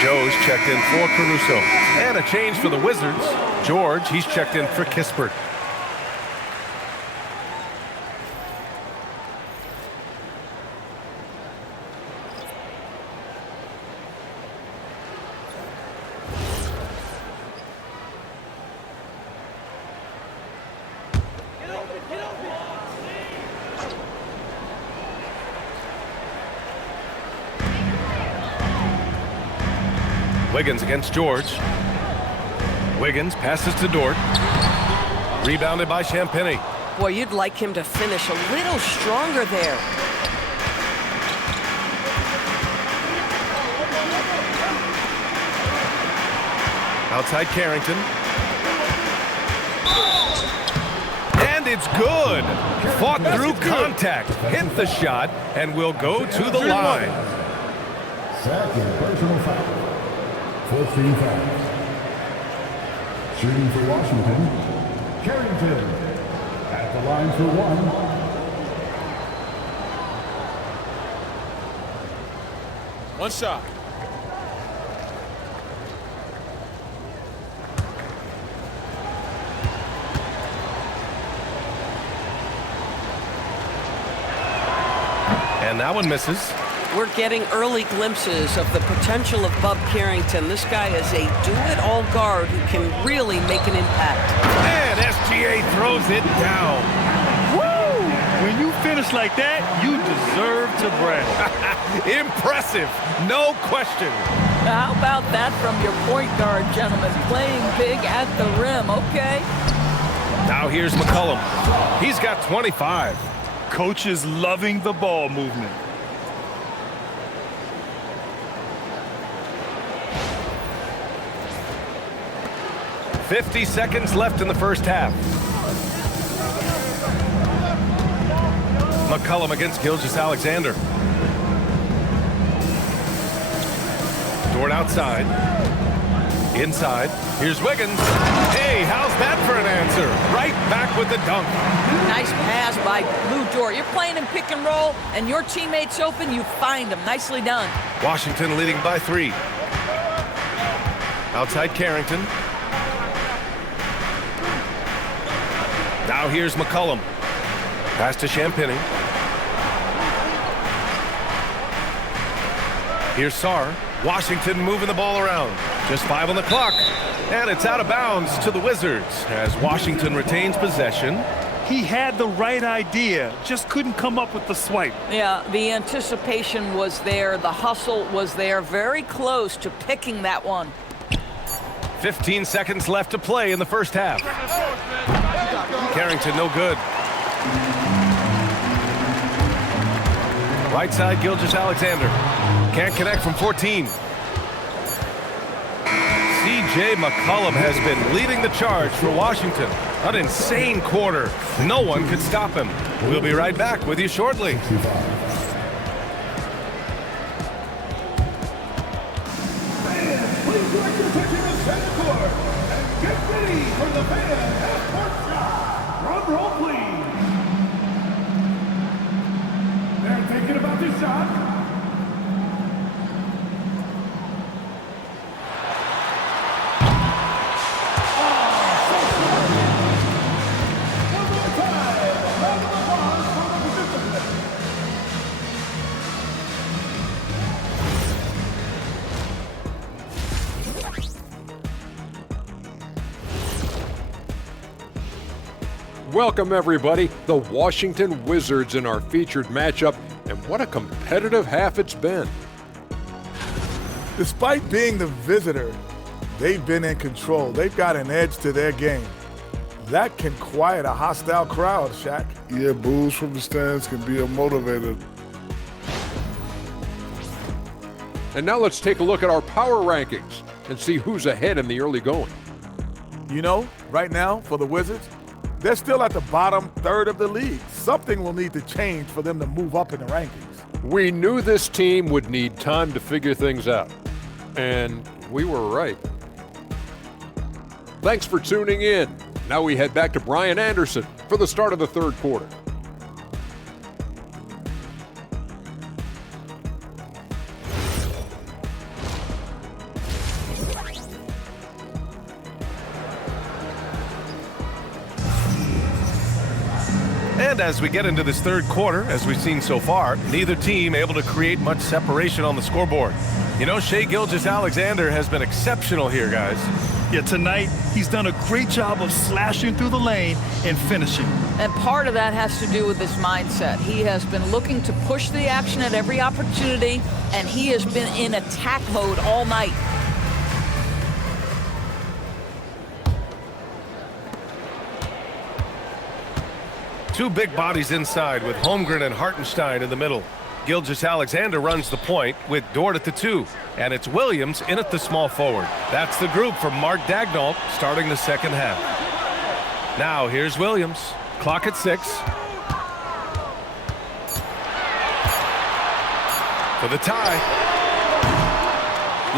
Joe's checked in for Caruso. And a change for the Wizards. George, he's checked in for Kispert. Wiggins against George. Wiggins passes to Dort. Rebounded by Champagnie. Boy, you'd like him to finish a little stronger there. Outside Carrington. And it's good. Fought through contact. Hit the shot and will go to the line. Second personal foul. 14 fouls. Shooting for Washington, Carrington at the line for one. One shot. And that one misses. We're getting early glimpses of the potential of Bub Carrington. This guy is a do-it-all guard who can really make an impact. And SGA throws it down. Woo! When you finish like that, you deserve to brag. Impressive, no question. How about that from your point guard, gentlemen? Playing big at the rim, okay? Now here's McCollum. He's got 25. Coach is loving the ball movement. .50 seconds left in the first half. McCollum against Gilgeous-Alexander. Dort outside. Inside. Here's Wiggins. Hey, how's that for an answer? Right back with the dunk. Nice pass by Lou Dort. You're playing in pick and roll, and your teammate's open, you find him. Nicely done. Washington leading by 3. Outside Carrington. Now here's McCollum. Pass to Champagny. Here's Sarr. Washington moving the ball around. Just 5 on the clock. And it's out of bounds to the Wizards as Washington retains possession. He had the right idea, just couldn't come up with the swipe. Yeah, the anticipation was there. The hustle was there. Very close to picking that one. 15 seconds left to play in the first half. Carrington, no good. Right side, Gilgeous-Alexander. Can't connect from 14. C.J. McCollum has been leading the charge for Washington. An insane quarter. No one could stop him. We'll be right back with you shortly. Please direct your attention to center court and get ready for the fan half-court shot. Drum roll, please. They're thinking about this shot. Welcome, everybody. The Washington Wizards in our featured matchup, and what a competitive half it's been. Despite being the visitor, they've been in control. They've got an edge to their game. That can quiet a hostile crowd, Shaq. Yeah, boos from the stands can be a motivator. And now let's take a look at our power rankings and see who's ahead in the early going. You know, right now, for the Wizards, they're still at the bottom third of the league. Something will need to change for them to move up in the rankings. We knew this team would need time to figure things out, and we were right. Thanks for tuning in. Now we head back to Brian Anderson for the start of the third quarter. And as we get into this third quarter, as we've seen so far, neither team able to create much separation on the scoreboard. You know, Shai Gilgeous-Alexander has been exceptional here, guys. Yeah, tonight he's done a great job of slashing through the lane and finishing. And part of that has to do with his mindset. He has been looking to push the action at every opportunity, and he has been in attack mode all night. Two big bodies inside with Holmgren and Hartenstein in the middle. Gilgeous-Alexander runs the point with Dort at the 2. And it's Williams in at the small forward. That's the group from Mark Daigneault starting the second half. Now here's Williams. Clock at 6. For the tie.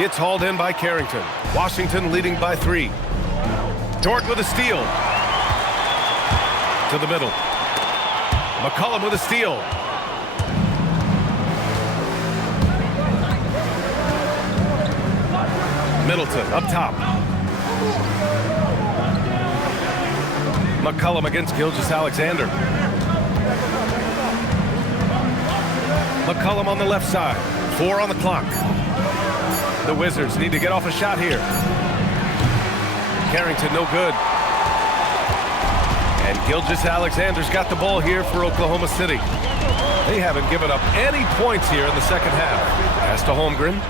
It's hauled in by Carrington. Washington leading by 3. Dort with a steal. To the middle. McCollum with a steal. Middleton up top. McCollum against Gilgeous-Alexander. McCollum on the left side. 4 on the clock. The Wizards need to get off a shot here. Carrington no good. And Gilgeous-Alexander's got the ball here for Oklahoma City. They haven't given up any points here in the second half. Pass to Holmgren.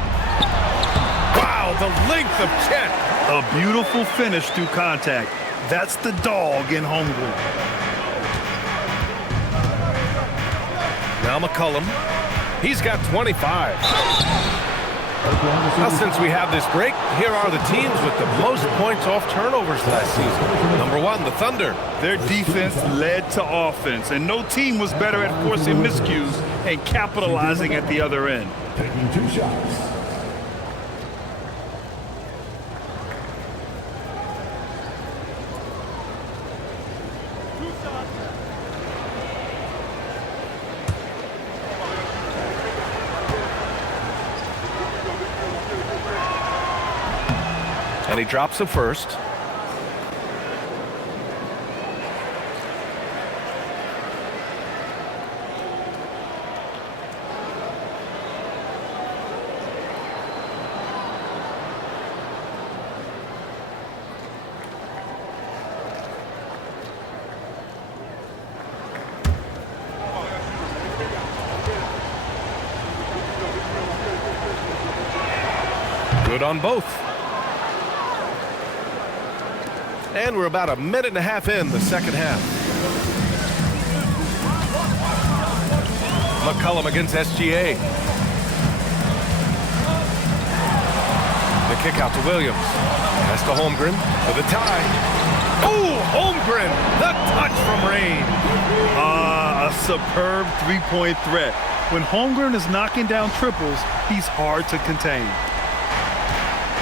Wow, the length of Chet. A beautiful finish through contact. That's the dog in Holmgren. Now McCollum. He's got 25. Now, since we have this break, here are the teams with the most points off turnovers last season. Number 1, the Thunder. Their defense led to offense, and no team was better at forcing miscues and capitalizing at the other end. Taking 2 shots. And he drops the first. Good on both. And we're about a minute and a half in the second half. McCollum against SGA. The kick out to Williams. Pass to Holmgren for the tie. Oh, Holmgren, the touch from range. A superb three-point threat. When Holmgren is knocking down triples, he's hard to contain.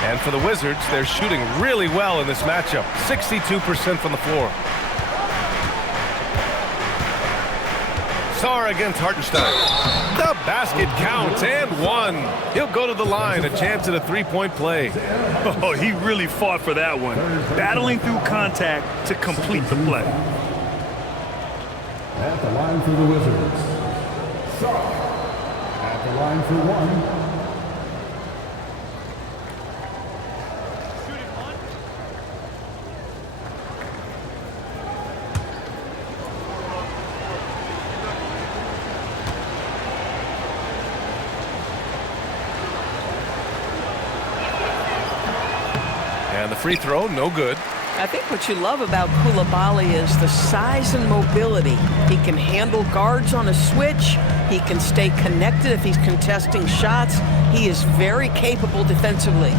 And for the Wizards, they're shooting really well in this matchup. 62% from the floor. Sarr against Hartenstein. The basket counts and 1. He'll go to the line, a chance at a three-point play. Oh, he really fought for that one. Battling through contact to complete the play. At the line for the Wizards. Sarr. At the line for 1. And the free throw, no good. I think what you love about Coulibaly is the size and mobility. He can handle guards on a switch. He can stay connected if he's contesting shots. He is very capable defensively.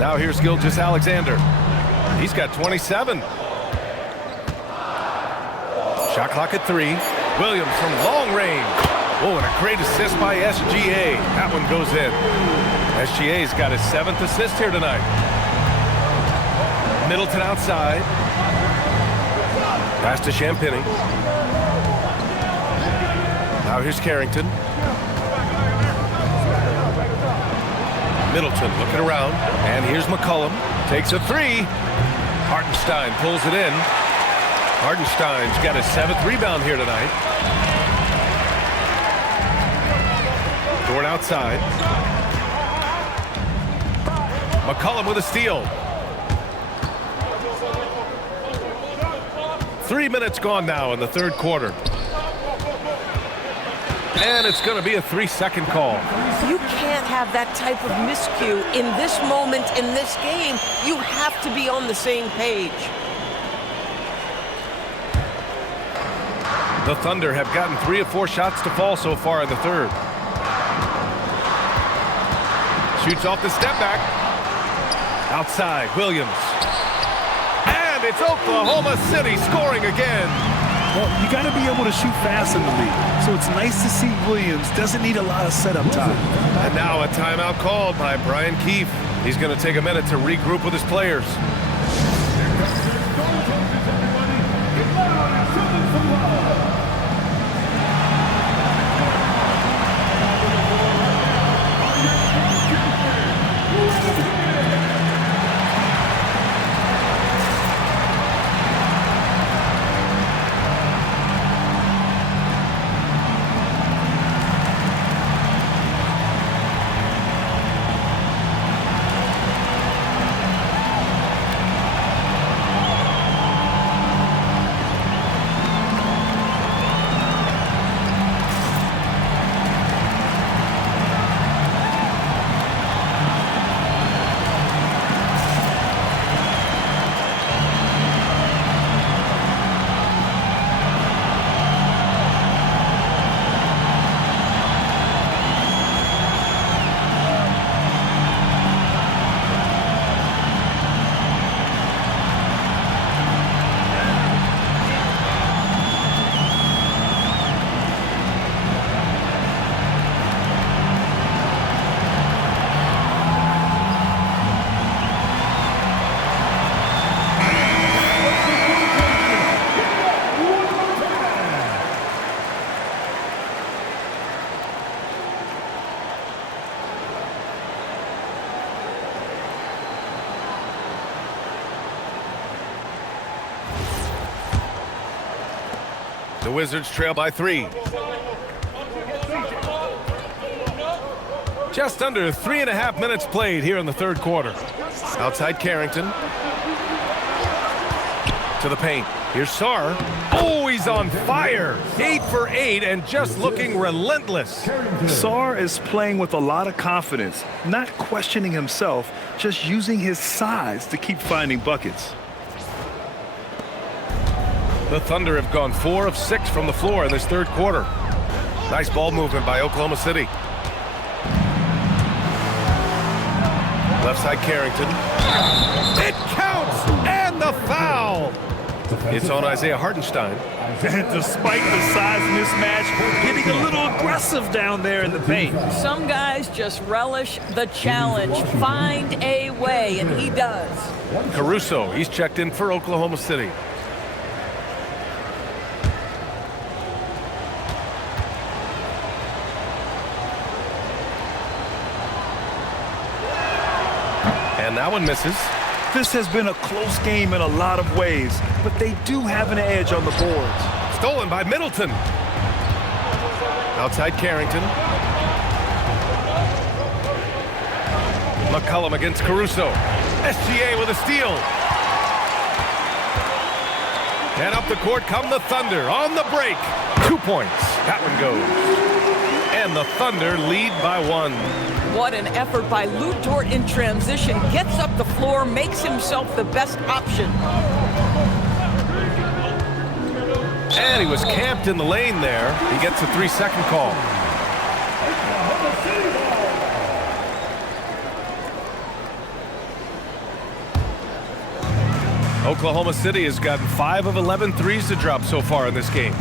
Now here's Gilgeous-Alexander. He's got 27. Shot clock at 3. Williams from long range. Oh, and a great assist by SGA. That one goes in. SGA's got his 7th assist here tonight. Middleton outside. Pass to Champagny. Now here's Carrington. Middleton looking around. And here's McCollum. Takes a 3. Hartenstein pulls it in. Hartenstein's got his 7th rebound here tonight. Dort outside. McCollum with a steal. 3 minutes gone now in the third quarter. And it's going to be a 3-second call. You can't have that type of miscue in this moment in this game. You have to be on the same page. The Thunder have gotten 3 of 4 shots to fall so far in the third. Shoots off the step back. Outside, Williams. And it's Oklahoma City scoring again. Well, you got to be able to shoot fast in the league. So it's nice to see Williams doesn't need a lot of setup time. And now a timeout called by Brian Keefe. He's going to take a minute to regroup with his players. The Wizards trail by 3. Just under 3.5 minutes played here in the third quarter. Outside Carrington. To the paint. Here's Sarr. Oh, he's on fire. 8 for 8 and just looking relentless. Sarr is playing with a lot of confidence, not questioning himself, just using his size to keep finding buckets. The Thunder have gone 4 of 6 from the floor in this third quarter. Nice ball movement by Oklahoma City. Left side Carrington. It counts! And the foul! It's on Isaiah Hartenstein. And despite the size mismatch, getting a little aggressive down there in the paint. Some guys just relish the challenge. Find a way, and he does. Caruso, he's checked in for Oklahoma City. And that one misses. This has been a close game in a lot of ways, but they do have an edge on the boards. Stolen by Middleton. Outside Carrington. McCollum against Caruso. SGA with a steal. And up the court come the Thunder on the break. 2 points. That one goes. And the Thunder lead by 1. What an effort by Lou Dort in transition. Gets up the floor, makes himself the best option. And he was camped in the lane there. He gets a 3-second call. Oklahoma City has gotten 5 of 11 threes to drop so far in this game.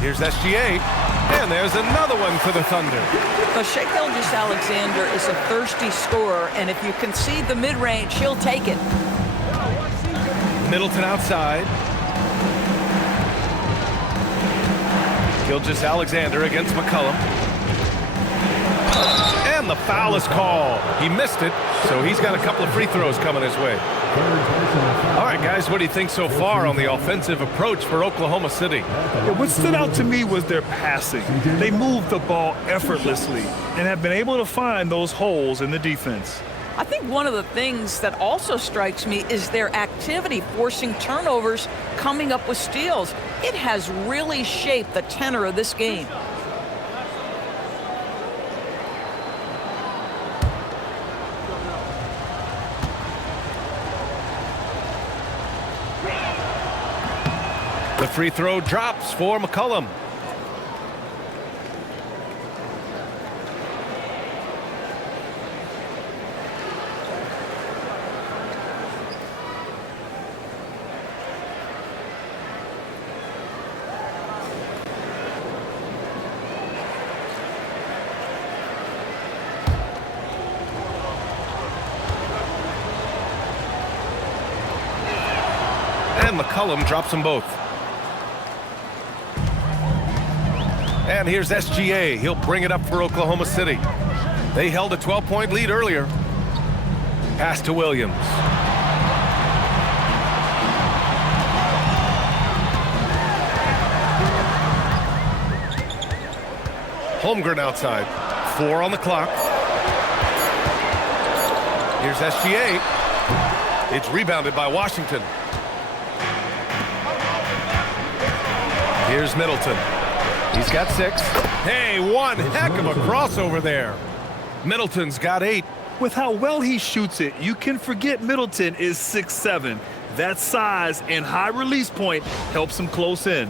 Here's SGA. And there's another one for the Thunder. So Shai Gilgeous-Alexander is a thirsty scorer, and if you concede the mid-range, he'll take it. Middleton outside. Gilgeous-Alexander against McCollum. And the foul is called. He missed it, so he's got a couple of free throws coming his way. All right, guys, what do you think so far on the offensive approach for Oklahoma City? What stood out to me was their passing. They moved the ball effortlessly and have been able to find those holes in the defense. I think one of the things that also strikes me is their activity, forcing turnovers, coming up with steals. It has really shaped the tenor of this game. The free throw drops for McCollum. And McCollum drops them both. And here's SGA. He'll bring it up for Oklahoma City. They held a 12-point lead earlier. Pass to Williams. Holmgren outside. 4 on the clock. Here's SGA. It's rebounded by Washington. Here's Middleton. He's got 6. Hey, one heck of a crossover there. Middleton's got 8. With how well he shoots it, you can forget Middleton is 6'7". That size and high release point helps him close in.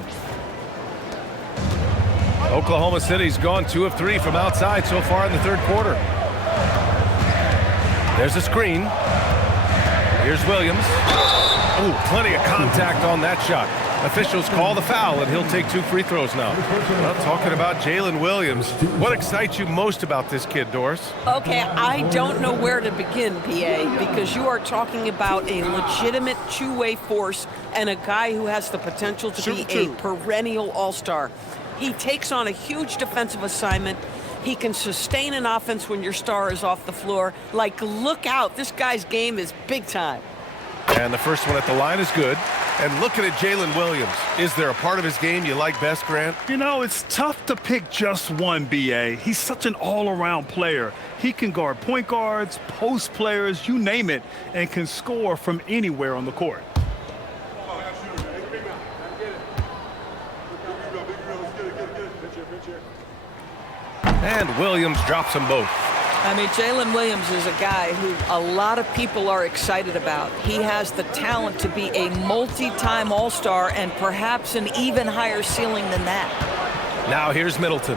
Oklahoma City's gone 2 of 3 from outside so far in the third quarter. There's a screen. Here's Williams. Oh, plenty of contact on that shot. Officials call the foul, and he'll take 2 free throws now. Well, talking about Jalen Williams, what excites you most about this kid, Doris? Okay, I don't know where to begin, PA, because you are talking about a legitimate two-way force and a guy who has the potential to be a perennial all-star. He takes on a huge defensive assignment. He can sustain an offense when your star is off the floor. Like, look out. This guy's game is big time. And the first one at the line is good. And looking at Jalen Williams, is there a part of his game you like best, Grant? You know, it's tough to pick just one, B.A. He's such an all-around player. He can guard point guards, post players, you name it, and can score from anywhere on the court. And Williams drops them both. I mean, Jalen Williams is a guy who a lot of people are excited about. He has the talent to be a multi-time All-Star and perhaps an even higher ceiling than that. Now here's Middleton.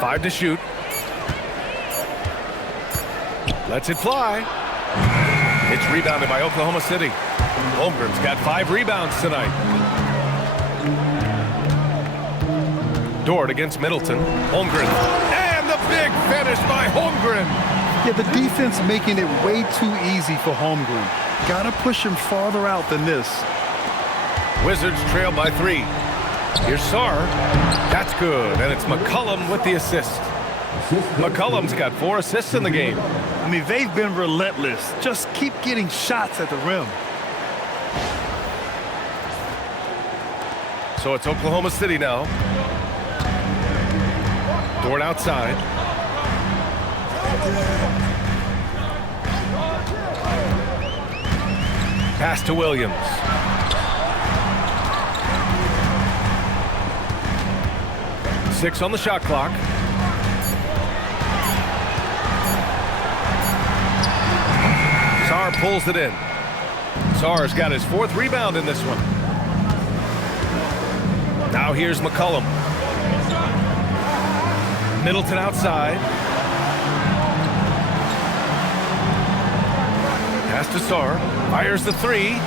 Five to shoot. Lets it fly. It's rebounded by Oklahoma City. Holmgren's got 5 rebounds tonight. Dort against Middleton. Holmgren. And the big finish by Holmgren. Yeah, the defense making it way too easy for Holmgren. Gotta push him farther out than this. Wizards trail by 3. Here's Sarr. That's good. And it's McCollum with the assist. McCollum's got 4 assists in the game. I mean, they've been relentless. Just keep getting shots at the rim. So it's Oklahoma City now. Dort outside. Pass to Williams. Six on the shot clock. Sarr pulls it in. Sarr's got his 4th rebound in this one. Now here's McCollum. Middleton outside. Pass to Sarr. Fires the 3.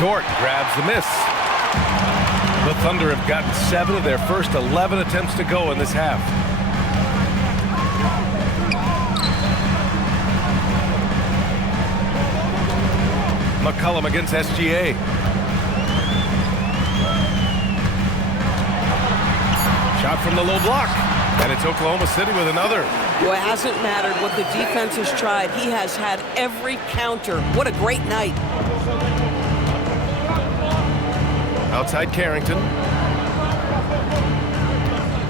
Dort grabs the miss. The Thunder have gotten 7 of their first 11 attempts to go in this half. McCollum against SGA. Shot from the low block. And it's Oklahoma City with another. Well, it hasn't mattered what the defense has tried. He has had every counter. What a great night. Outside Carrington.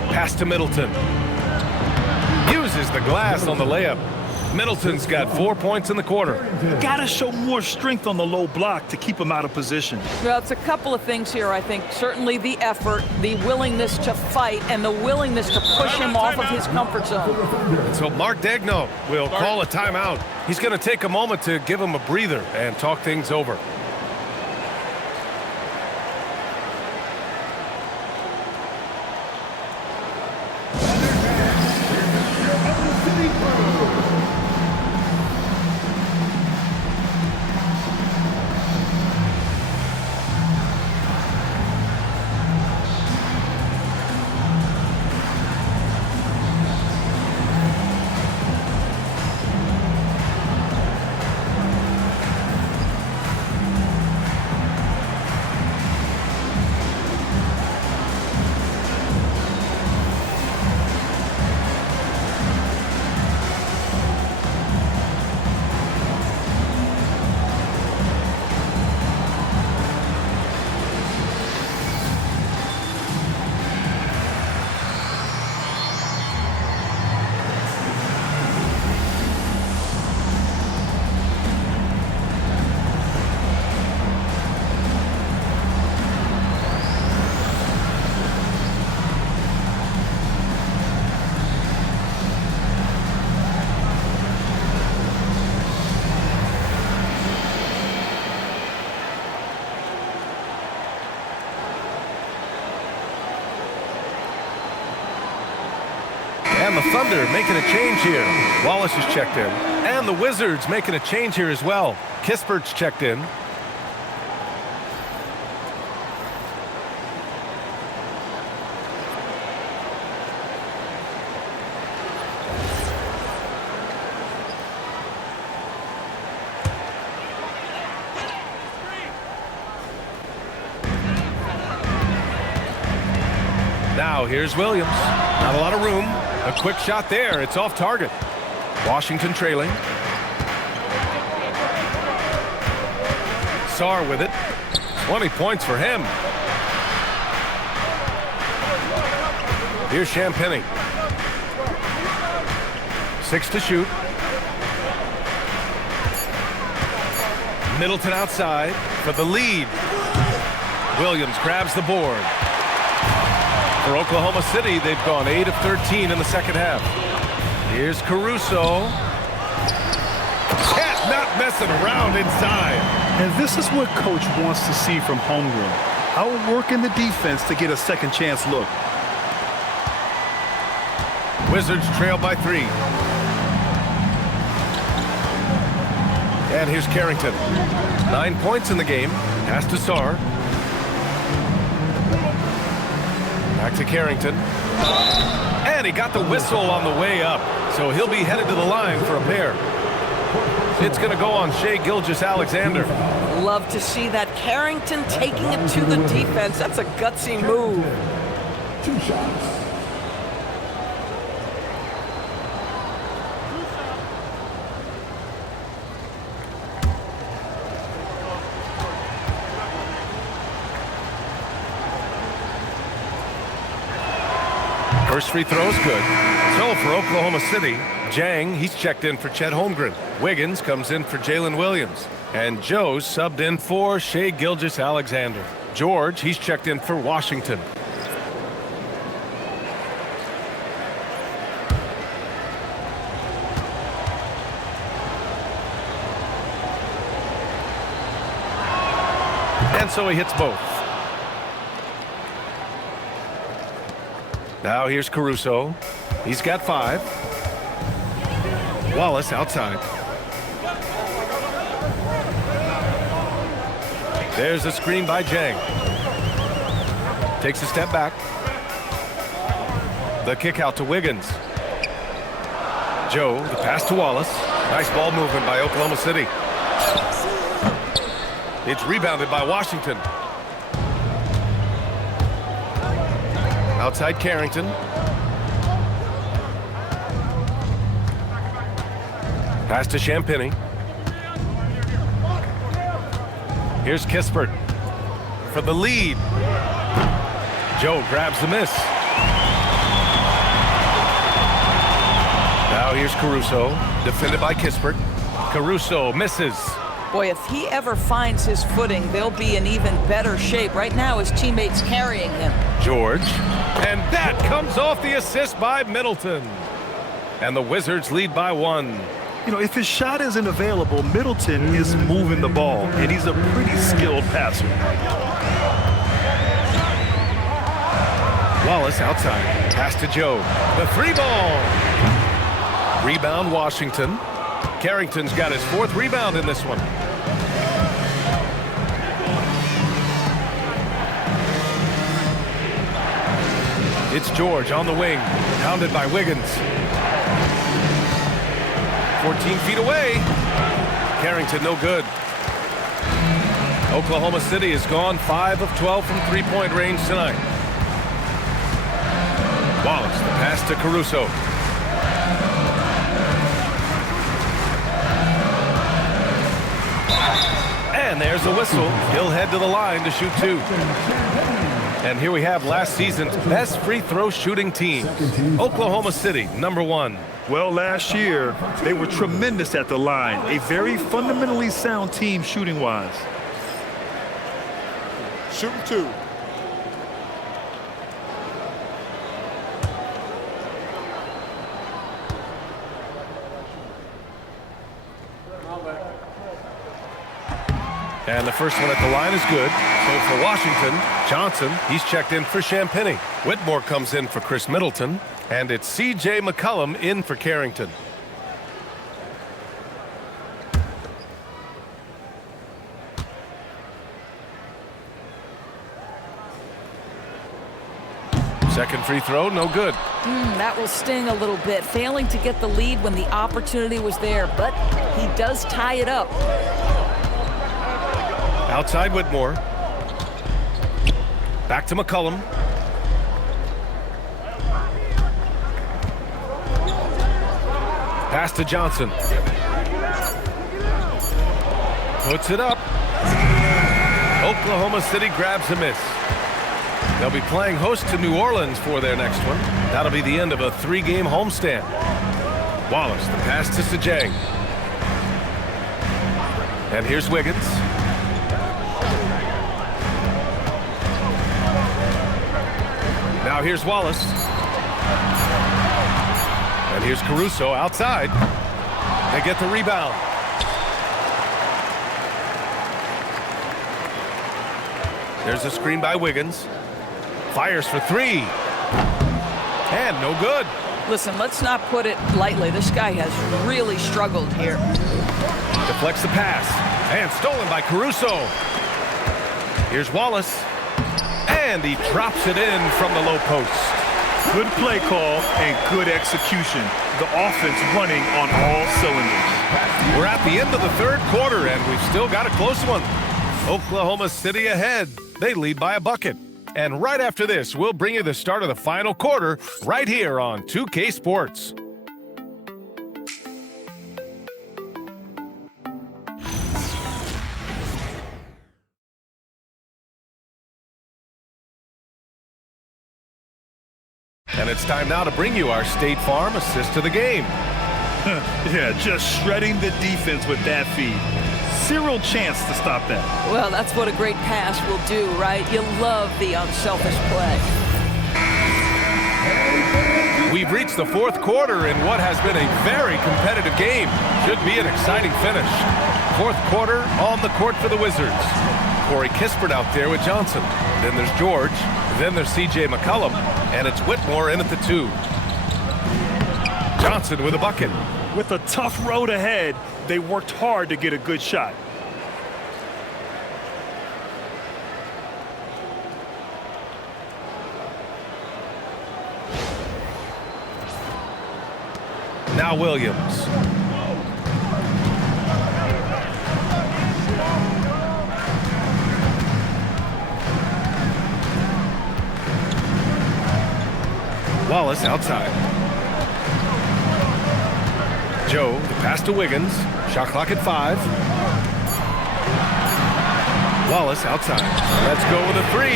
Pass to Middleton. Uses the glass on the layup. Middleton's got 4 points in the quarter. Gotta show more strength on the low block to keep him out of position. Well, it's a couple of things here, I think. Certainly the effort, the willingness to fight, and the willingness to push him off of his comfort zone. So Mark Daigneault will call a timeout. He's going to take a moment to give him a breather and talk things over. And the Thunder making a change here. Wallace is checked in. And the Wizards making a change here as well. Kispert's checked in. Now here's Williams. Not a lot of room. A quick shot there. It's off target. Washington trailing. Sarr with it. 20 points for him. Here's Champagny. 6 to shoot. Middleton outside for the lead. Williams grabs the board. For Oklahoma City, they've gone 8 of 13 in the second half. Here's Caruso. Chet not messing around inside. And this is what coach wants to see from Holmgren. Outworking the defense to get a second chance look. Wizards trail by 3. And here's Carrington. 9 points in the game. Pass to Sarr. Back to Carrington. And he got the whistle on the way up. So he'll be headed to the line for a pair. It's going to go on Shai Gilgeous-Alexander. Love to see that. Carrington taking it to the defense. That's a gutsy move. 2 shots. First free throw is good. So for Oklahoma City, Jang, he's checked in for Chet Holmgren. Wiggins comes in for Jalen Williams. And Joe's subbed in for Shai Gilgeous-Alexander. George, he's checked in for Washington. And so he hits both. Now here's Caruso. He's got 5. Wallace outside. There's a screen by Jang. Takes a step back. The kick out to Wiggins. Joe, the pass to Wallace. Nice ball movement by Oklahoma City. It's rebounded by Washington. Outside Carrington. Pass to Champagny. Here's Kispert for the lead. Joe grabs the miss. Now here's Caruso, defended by Kispert. Caruso misses. Boy, if he ever finds his footing, they'll be in even better shape. Right now, his teammates carrying him. George. And that comes off the assist by Middleton. And the Wizards lead by 1. You know, if his shot isn't available, Middleton is moving the ball, and he's a pretty skilled passer. Wallace outside. Pass to Joe. The 3-ball. Rebound Washington. Carrington's got his 4th rebound in this one. It's George on the wing, pounded by Wiggins. 14 feet away. Carrington no good. Oklahoma City has gone 5 of 12 from 3-point range tonight. Wallace, the pass to Caruso. And there's the whistle. He'll head to the line to shoot 2. And here we have last season's best free throw shooting team. Oklahoma City, number 1. Well, last year, they were tremendous at the line. A very fundamentally sound team shooting-wise. Shooting 2. And the first one at the line is good. So for Washington, Johnson, he's checked in for Champagny. Whitmore comes in for Khris Middleton. And it's C.J. McCollum in for Carrington. Second free throw, no good. That will sting a little bit. Failing to get the lead when the opportunity was there, but he does tie it up. Outside Whitmore. Back to McCollum. Pass to Johnson. Puts it up. Oklahoma City grabs a miss. They'll be playing host to New Orleans for their next one. That'll be the end of a 3-game homestand. Wallace, the pass to Sajang. And here's Wiggins. Now here's Wallace. And here's Caruso outside. They get the rebound. There's a screen by Wiggins. Fires for 3. And no good. Listen, let's not put it lightly. This guy has really struggled here. Deflects the pass. And stolen by Caruso. Here's Wallace. And he drops it in from the low post. Good play call and good execution. The offense running on all cylinders. We're at the end of the third quarter, and we've still got a close one. Oklahoma City ahead. They lead by a bucket. And right after this, we'll bring you the start of the final quarter right here on 2K Sports. And it's time now to bring you our State Farm assist of the game. Yeah, just shredding the defense with that feed. Zero chance to stop that. Well, that's what a great pass will do, right? You love the unselfish play. We've reached the fourth quarter in what has been a very competitive game. Should be an exciting finish. Fourth quarter on the court for the Wizards. Corey Kispert out there with Johnson. Then there's George. Then there's C.J. McCollum. And it's Whitmore in at the 2. Johnson with a bucket. With a tough road ahead, they worked hard to get a good shot. Now Williams. Wallace outside. Joe, the pass to Wiggins. Shot clock at 5. Wallace outside. Let's go with a 3.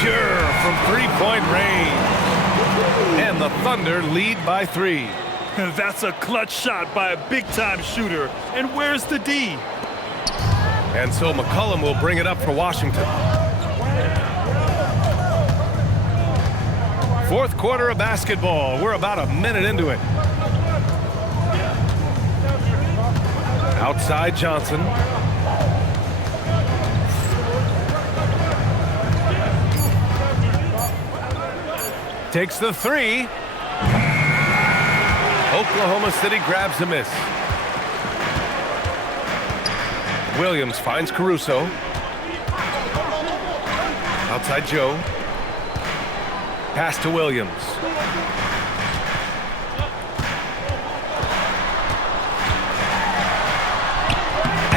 Pure from 3-point range. And the Thunder lead by 3. That's a clutch shot by a big-time shooter. And where's the D? And so McCollum will bring it up for Washington. Fourth quarter of basketball. We're about a minute into it. Outside Johnson. Takes the 3. Oklahoma City grabs a miss. Williams finds Caruso. Outside Joe. Pass to Williams.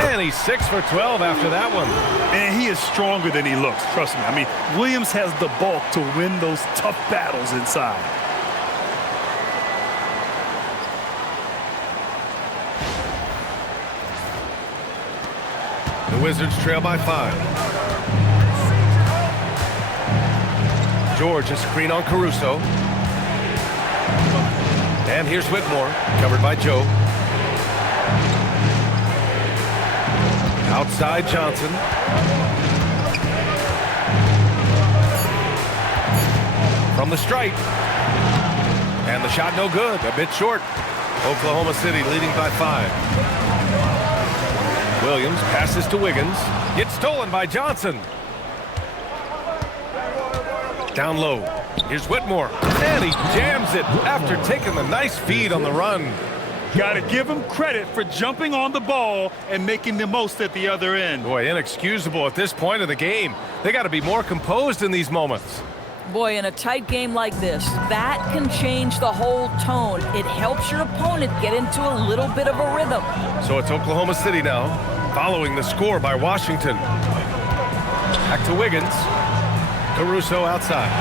And he's 6 for 12 after that one. And he is stronger than he looks, trust me. I mean, Williams has the bulk to win those tough battles inside. The Wizards trail by 5. George, a screen on Caruso. And here's Whitmore, covered by Joe. Outside Johnson. From the stripe. And the shot no good, a bit short. Oklahoma City leading by 5. Williams passes to Wiggins. Gets stolen by Johnson. Down low. Here's Whitmore. And he jams it after taking the nice feed on the run. Got to give him credit for jumping on the ball and making the most at the other end. Boy, inexcusable at this point of the game. They got to be more composed in these moments. Boy, in a tight game like this, that can change the whole tone. It helps your opponent get into a little bit of a rhythm. So it's Oklahoma City now, following the score by Washington. Back to Wiggins. Caruso outside.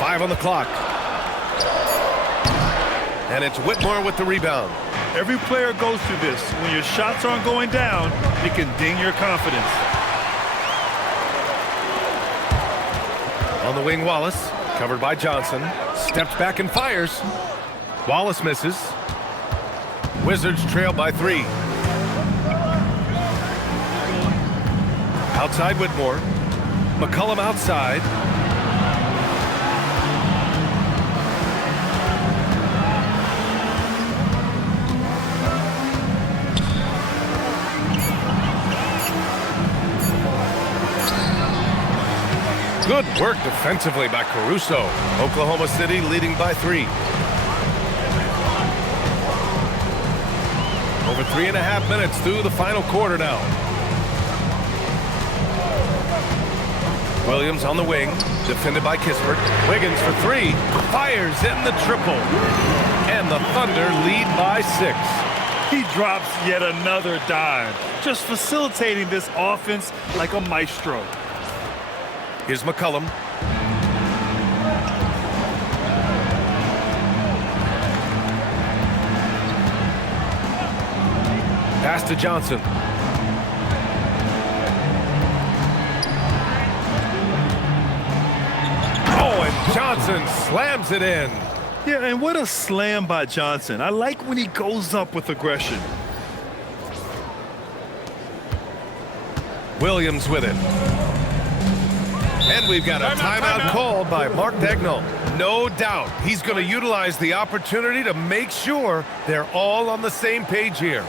5 on the clock. And it's Whitmore with the rebound. Every player goes through this. When your shots aren't going down, it can ding your confidence. On the wing, Wallace, covered by Johnson. Steps back and fires. Wallace misses. Wizards trail by 3. Outside Whitmore. McCollum outside. Good work defensively by Caruso. Oklahoma City leading by 3. Over 3.5 minutes through the final quarter now. Williams on the wing, defended by Kispert. Wiggins for 3, fires in the triple. And the Thunder lead by 6. He drops yet another dime, just facilitating this offense like a maestro. Here's McCollum. Pass to Johnson. Oh, and Johnson slams it in. Yeah, and what a slam by Johnson. I like when he goes up with aggression. Williams with it. And we've got a timeout called by Mark Daigneault. No doubt he's going to utilize the opportunity to make sure they're all on the same page here.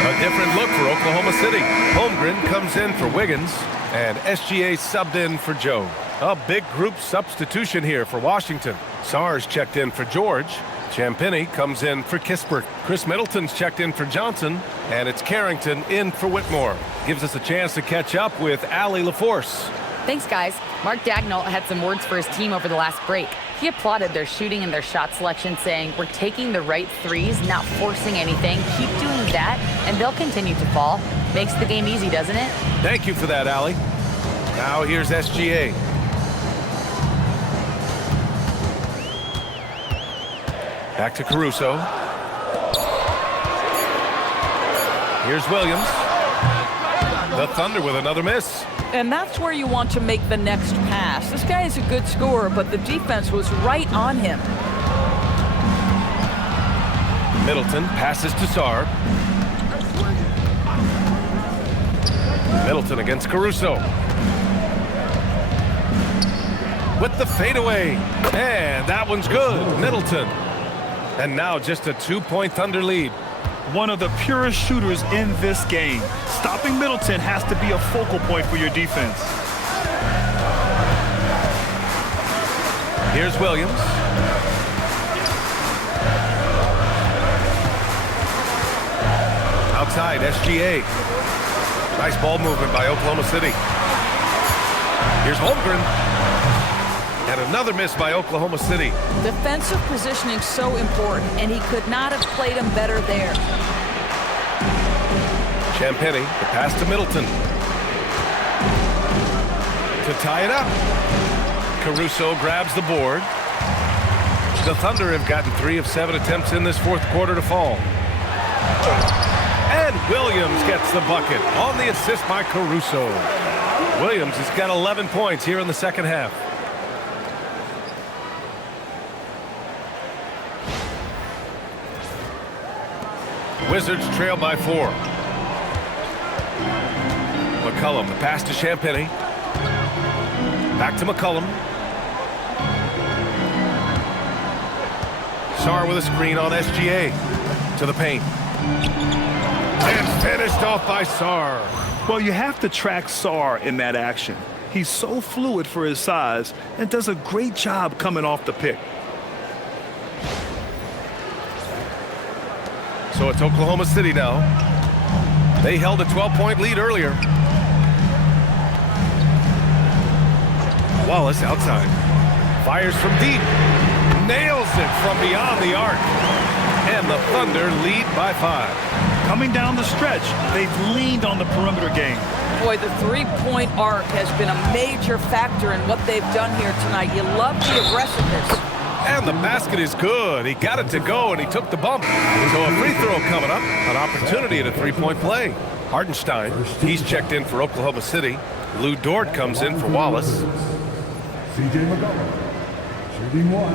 A different look for Oklahoma City. Holmgren comes in for Wiggins, and SGA subbed in for Joe. A big group substitution here for Washington. Sarr's checked in for George. Champagnie comes in for Kispert. Khris Middleton's checked in for Johnson, and it's Carrington in for Whitmore. Gives us a chance to catch up with Allie LaForce. Thanks, guys. Mark Daigneault had some words for his team over the last break. He applauded their shooting and their shot selection, saying, "We're taking the right threes, not forcing anything. Keep doing that, and they'll continue to fall." Makes the game easy, doesn't it? Thank you for that, Allie. Now here's SGA. Back to Caruso. Here's Williams. The Thunder with another miss. And that's where you want to make the next pass. This guy is a good scorer, but the defense was right on him. Middleton passes to Sarr. Middleton against Caruso. With the fadeaway. And that one's good. Middleton. And now just a 2-point Thunder lead. One of the purest shooters in this game. Stopping Middleton has to be a focal point for your defense. Here's Williams. Outside, SGA. Nice ball movement by Oklahoma City. Here's Holmgren. And another miss by Oklahoma City. Defensive positioning so important, and he could not have played him better there. Champagnie, the pass to Middleton. to tie it up. Caruso grabs the board. The Thunder have gotten 3 of 7 attempts in this fourth quarter to fall. And Williams gets the bucket on the assist by Caruso. Williams has got 11 points here in the second half. Wizards trail by 4. McCollum, the pass to Champagnie. Back to McCollum. Sarr with a screen on SGA. To the paint. And finished off by Sarr. Well, you have to track Sarr in that action. He's so fluid for his size and does a great job coming off the pick. So it's Oklahoma City now. They held a 12-point lead earlier. Wallace outside. Fires from deep. Nails it from beyond the arc. And the Thunder lead by 5. Coming down the stretch, they've leaned on the perimeter game. Boy, the three-point arc has been a major factor in what they've done here tonight. You love the aggressiveness. And the basket is good. He got it to go, and he took the bump. So a free throw coming up. An opportunity at a three-point play. Hartenstein, he's checked in for Oklahoma City. Lou Dort comes in for Wallace. C.J. McCollum, shooting 1.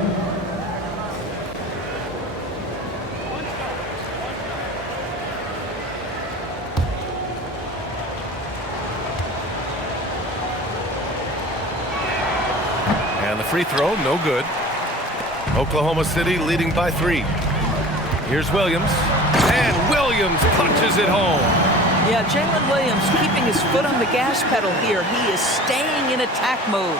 And the free throw, no good. Oklahoma City leading by 3. Here's Williams. And Williams punches it home. Yeah, Jalen Williams keeping his foot on the gas pedal here. He is staying in attack mode.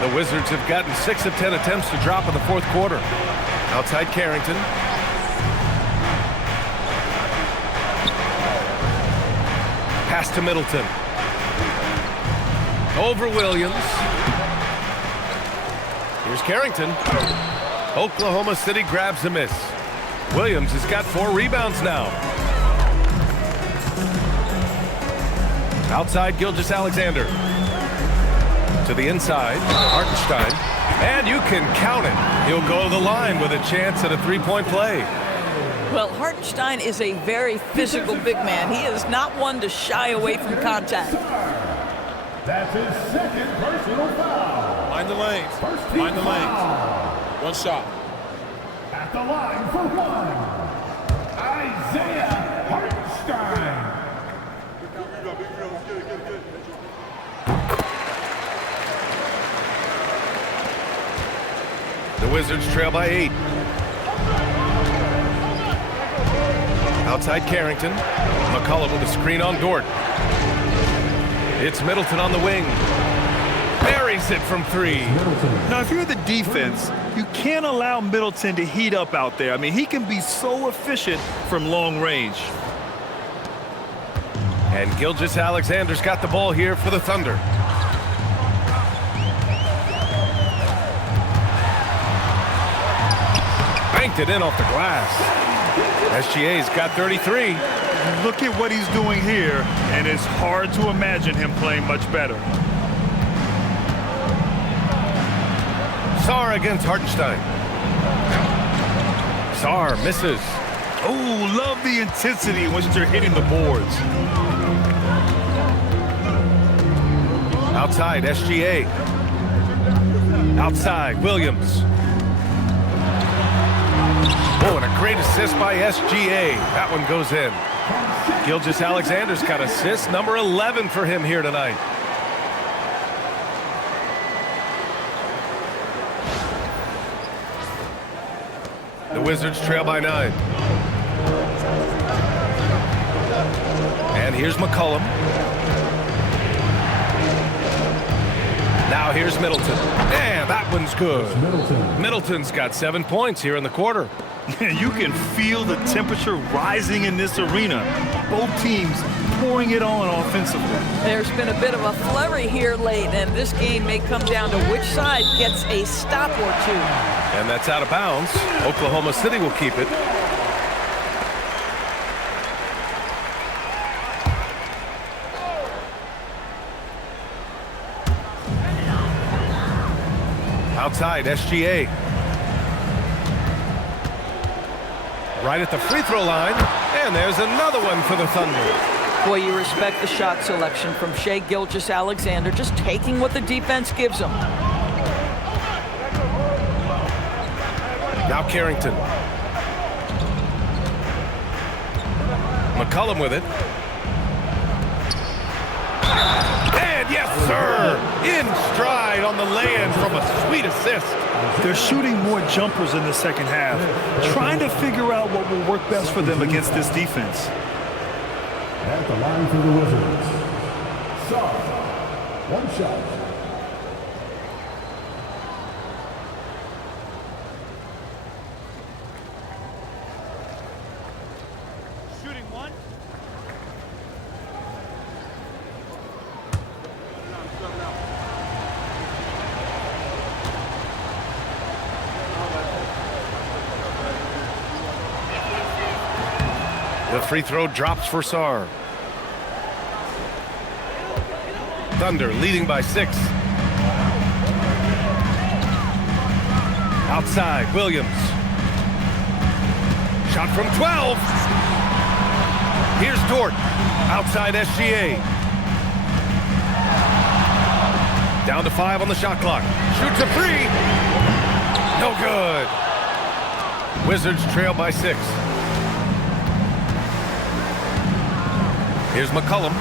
The Wizards have gotten 6 of 10 attempts to drop in the fourth quarter. Outside Carrington. Pass to Middleton. Over Williams. Here's Carrington. Oklahoma City grabs a miss. Williams has got 4 rebounds now. Outside Gilgeous-Alexander. To the inside, Hartenstein. And you can count it. He'll go to the line with a chance at a three-point play. Well, Hartenstein is a very physical big man. He is not one to shy away from contact. That's his second personal foul. Mind the lanes. Mind the lanes. 1 shot. At the line for 1. Isaiah Hartenstein. The Wizards trail by 8. Outside Carrington. McCollum with a screen on Dort. It's Middleton on the wing. Buries it from 3. Now, if you're the defense, you can't allow Middleton to heat up out there. I mean, he can be so efficient from long range. And Gilgeous-Alexander's got the ball here for the Thunder. Banked it in off the glass. SGA's got 33. Look at what he's doing here, and it's hard to imagine him playing much better. Sarr against Hartenstein. Sarr misses. Oh, love the intensity in which they're hitting the boards. Outside, SGA. Outside, Williams. Oh, and a great assist by SGA. That one goes in. Gilgeous-Alexander's got assist number 11 for him here tonight. The Wizards trail by 9. And here's McCollum. Now here's Middleton. And that one's good. Middleton's got 7 points here in the quarter. You can feel the temperature rising in this arena. Both teams pouring it on offensively. There's been a bit of a flurry here late, and this game may come down to which side gets a stop or two. And that's out of bounds. Oklahoma City will keep it. Outside, SGA. Right at the free throw line, and there's another one for the Thunder. Boy, you respect the shot selection from Shai Gilgeous-Alexander, just taking what the defense gives him. Now Carrington. McCollum with it. And yes, sir! In stride on the lay-in from a sweet assist. They're shooting more jumpers in the second half, trying to figure out what will work best for them against this defense. At the line for the Wizards, Sarr, one shot. The free throw drops for Sarr. Thunder leading by 6. Outside, Williams. Shot from 12. Here's Dort. Outside SGA. Down to 5 on the shot clock. Shoots a 3. No good. Wizards trail by 6. Here's McCollum.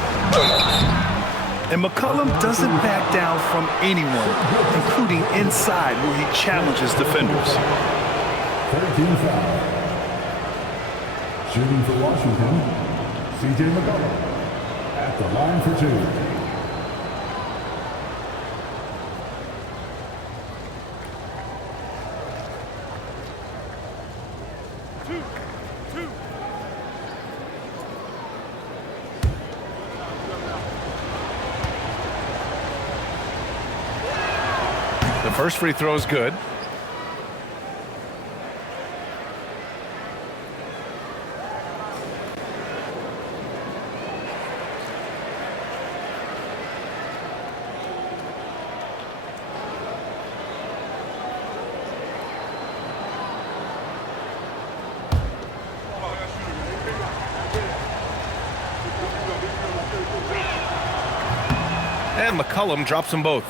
And McCollum doesn't back down from anyone, including inside where he challenges defenders. 13 foul. Shooting for Washington, CJ McCollum at the line for 2. The first free throw is good. And McCollum drops them both.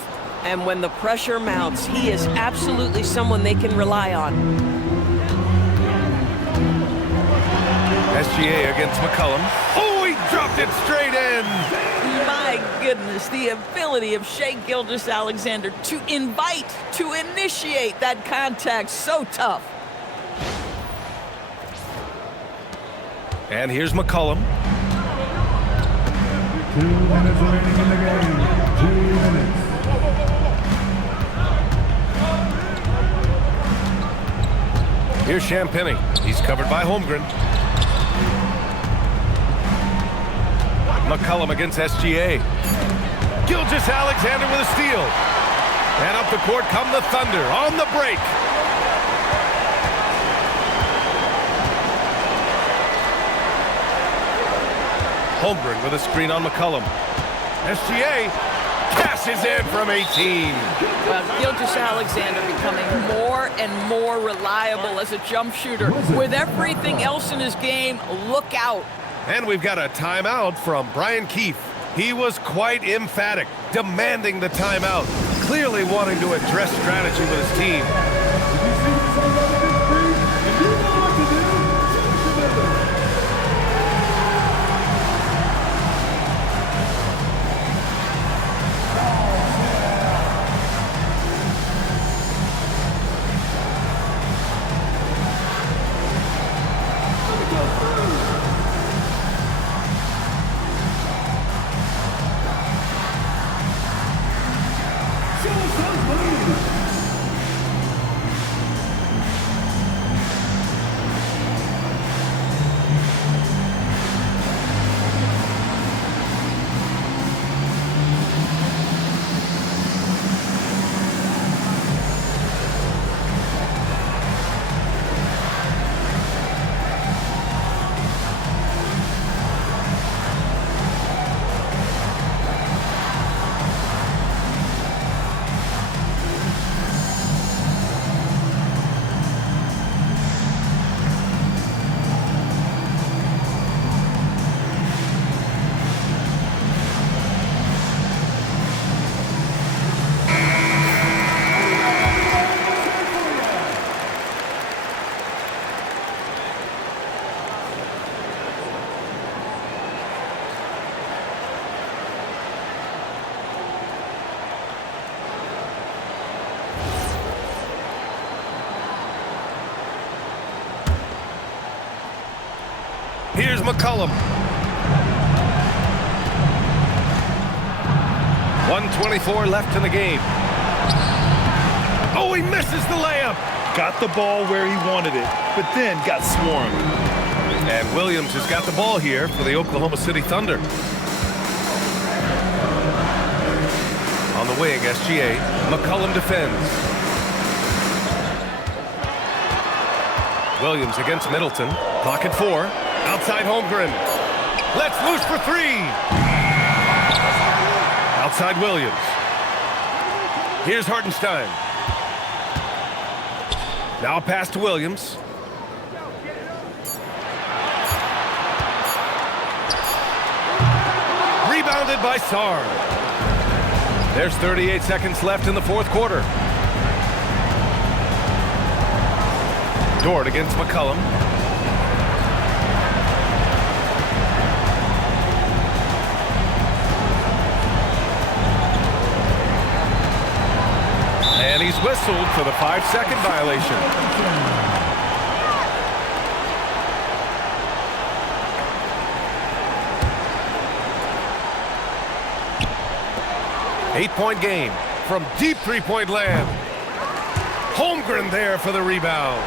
And when the pressure mounts, he is absolutely someone they can rely on. SGA against McCollum. Oh, he dropped it straight in. My goodness, the ability of Shai Gilgeous-Alexander to invite, to initiate that contact, so tough. And here's McCollum. 2 minutes remaining in the game. 2 minutes. Here's Champagny. He's covered by Holmgren. McCollum against SGA. Gilgeous-Alexander with a steal. And up the court come the Thunder on the break. Holmgren with a screen on McCollum. SGA cashes in from 18. Well, Gilgeous-Alexander becoming more and more reliable as a jump shooter. With everything else in his game, look out. And we've got a timeout from Brian Keefe. He was quite emphatic, demanding the timeout, clearly wanting to address strategy with his team. McCollum. 1:24 left in the game. Oh, he misses the layup. Got the ball where he wanted it, but then got swarmed. And Williams has got the ball here for the Oklahoma City Thunder. On the wing, SGA. McCollum defends. Williams against Middleton. Clock at 4. Outside Holmgren. Let's loose for 3. Outside Williams. Here's Hartenstein. Now a pass to Williams. Rebounded by Sarr. There's 38 seconds left in the fourth quarter. Dort against McCollum. And he's whistled for the 5-second violation. Eight-point game from deep three-point land. Holmgren there for the rebound.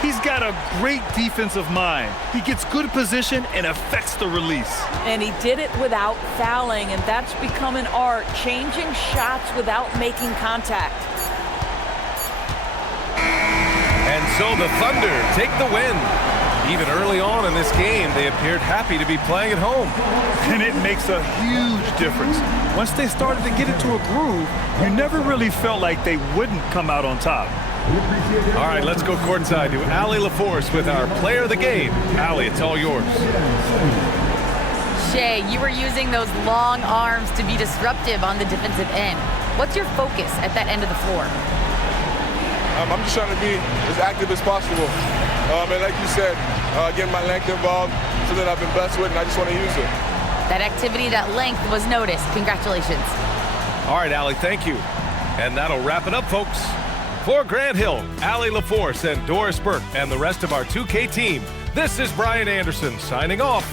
He's got a great defensive mind. He gets good position and affects the release. And he did it without fouling, and that's become an art, changing shots without making contact. And so the Thunder take the win. Even early on in this game, they appeared happy to be playing at home. And it makes a huge difference. Once they started to get into a groove, you never really felt like they wouldn't come out on top. All right, let's go courtside to Allie LaForce with our player of the game. Allie, it's all yours. Shai, you were using those long arms to be disruptive on the defensive end. What's your focus at that end of the floor? I'm just trying to be as active as possible. And like you said, getting my length involved, something I've been blessed with, and I just want to use it. That activity, that length was noticed. Congratulations. All right, Allie, thank you. And that'll wrap it up, folks. For Grant Hill, Allie LaForce, and Doris Burke, and the rest of our 2K team, this is Brian Anderson signing off.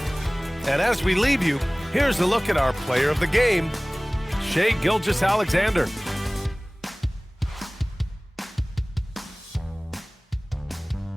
And as we leave you, here's a look at our player of the game, Shai Gilgeous-Alexander.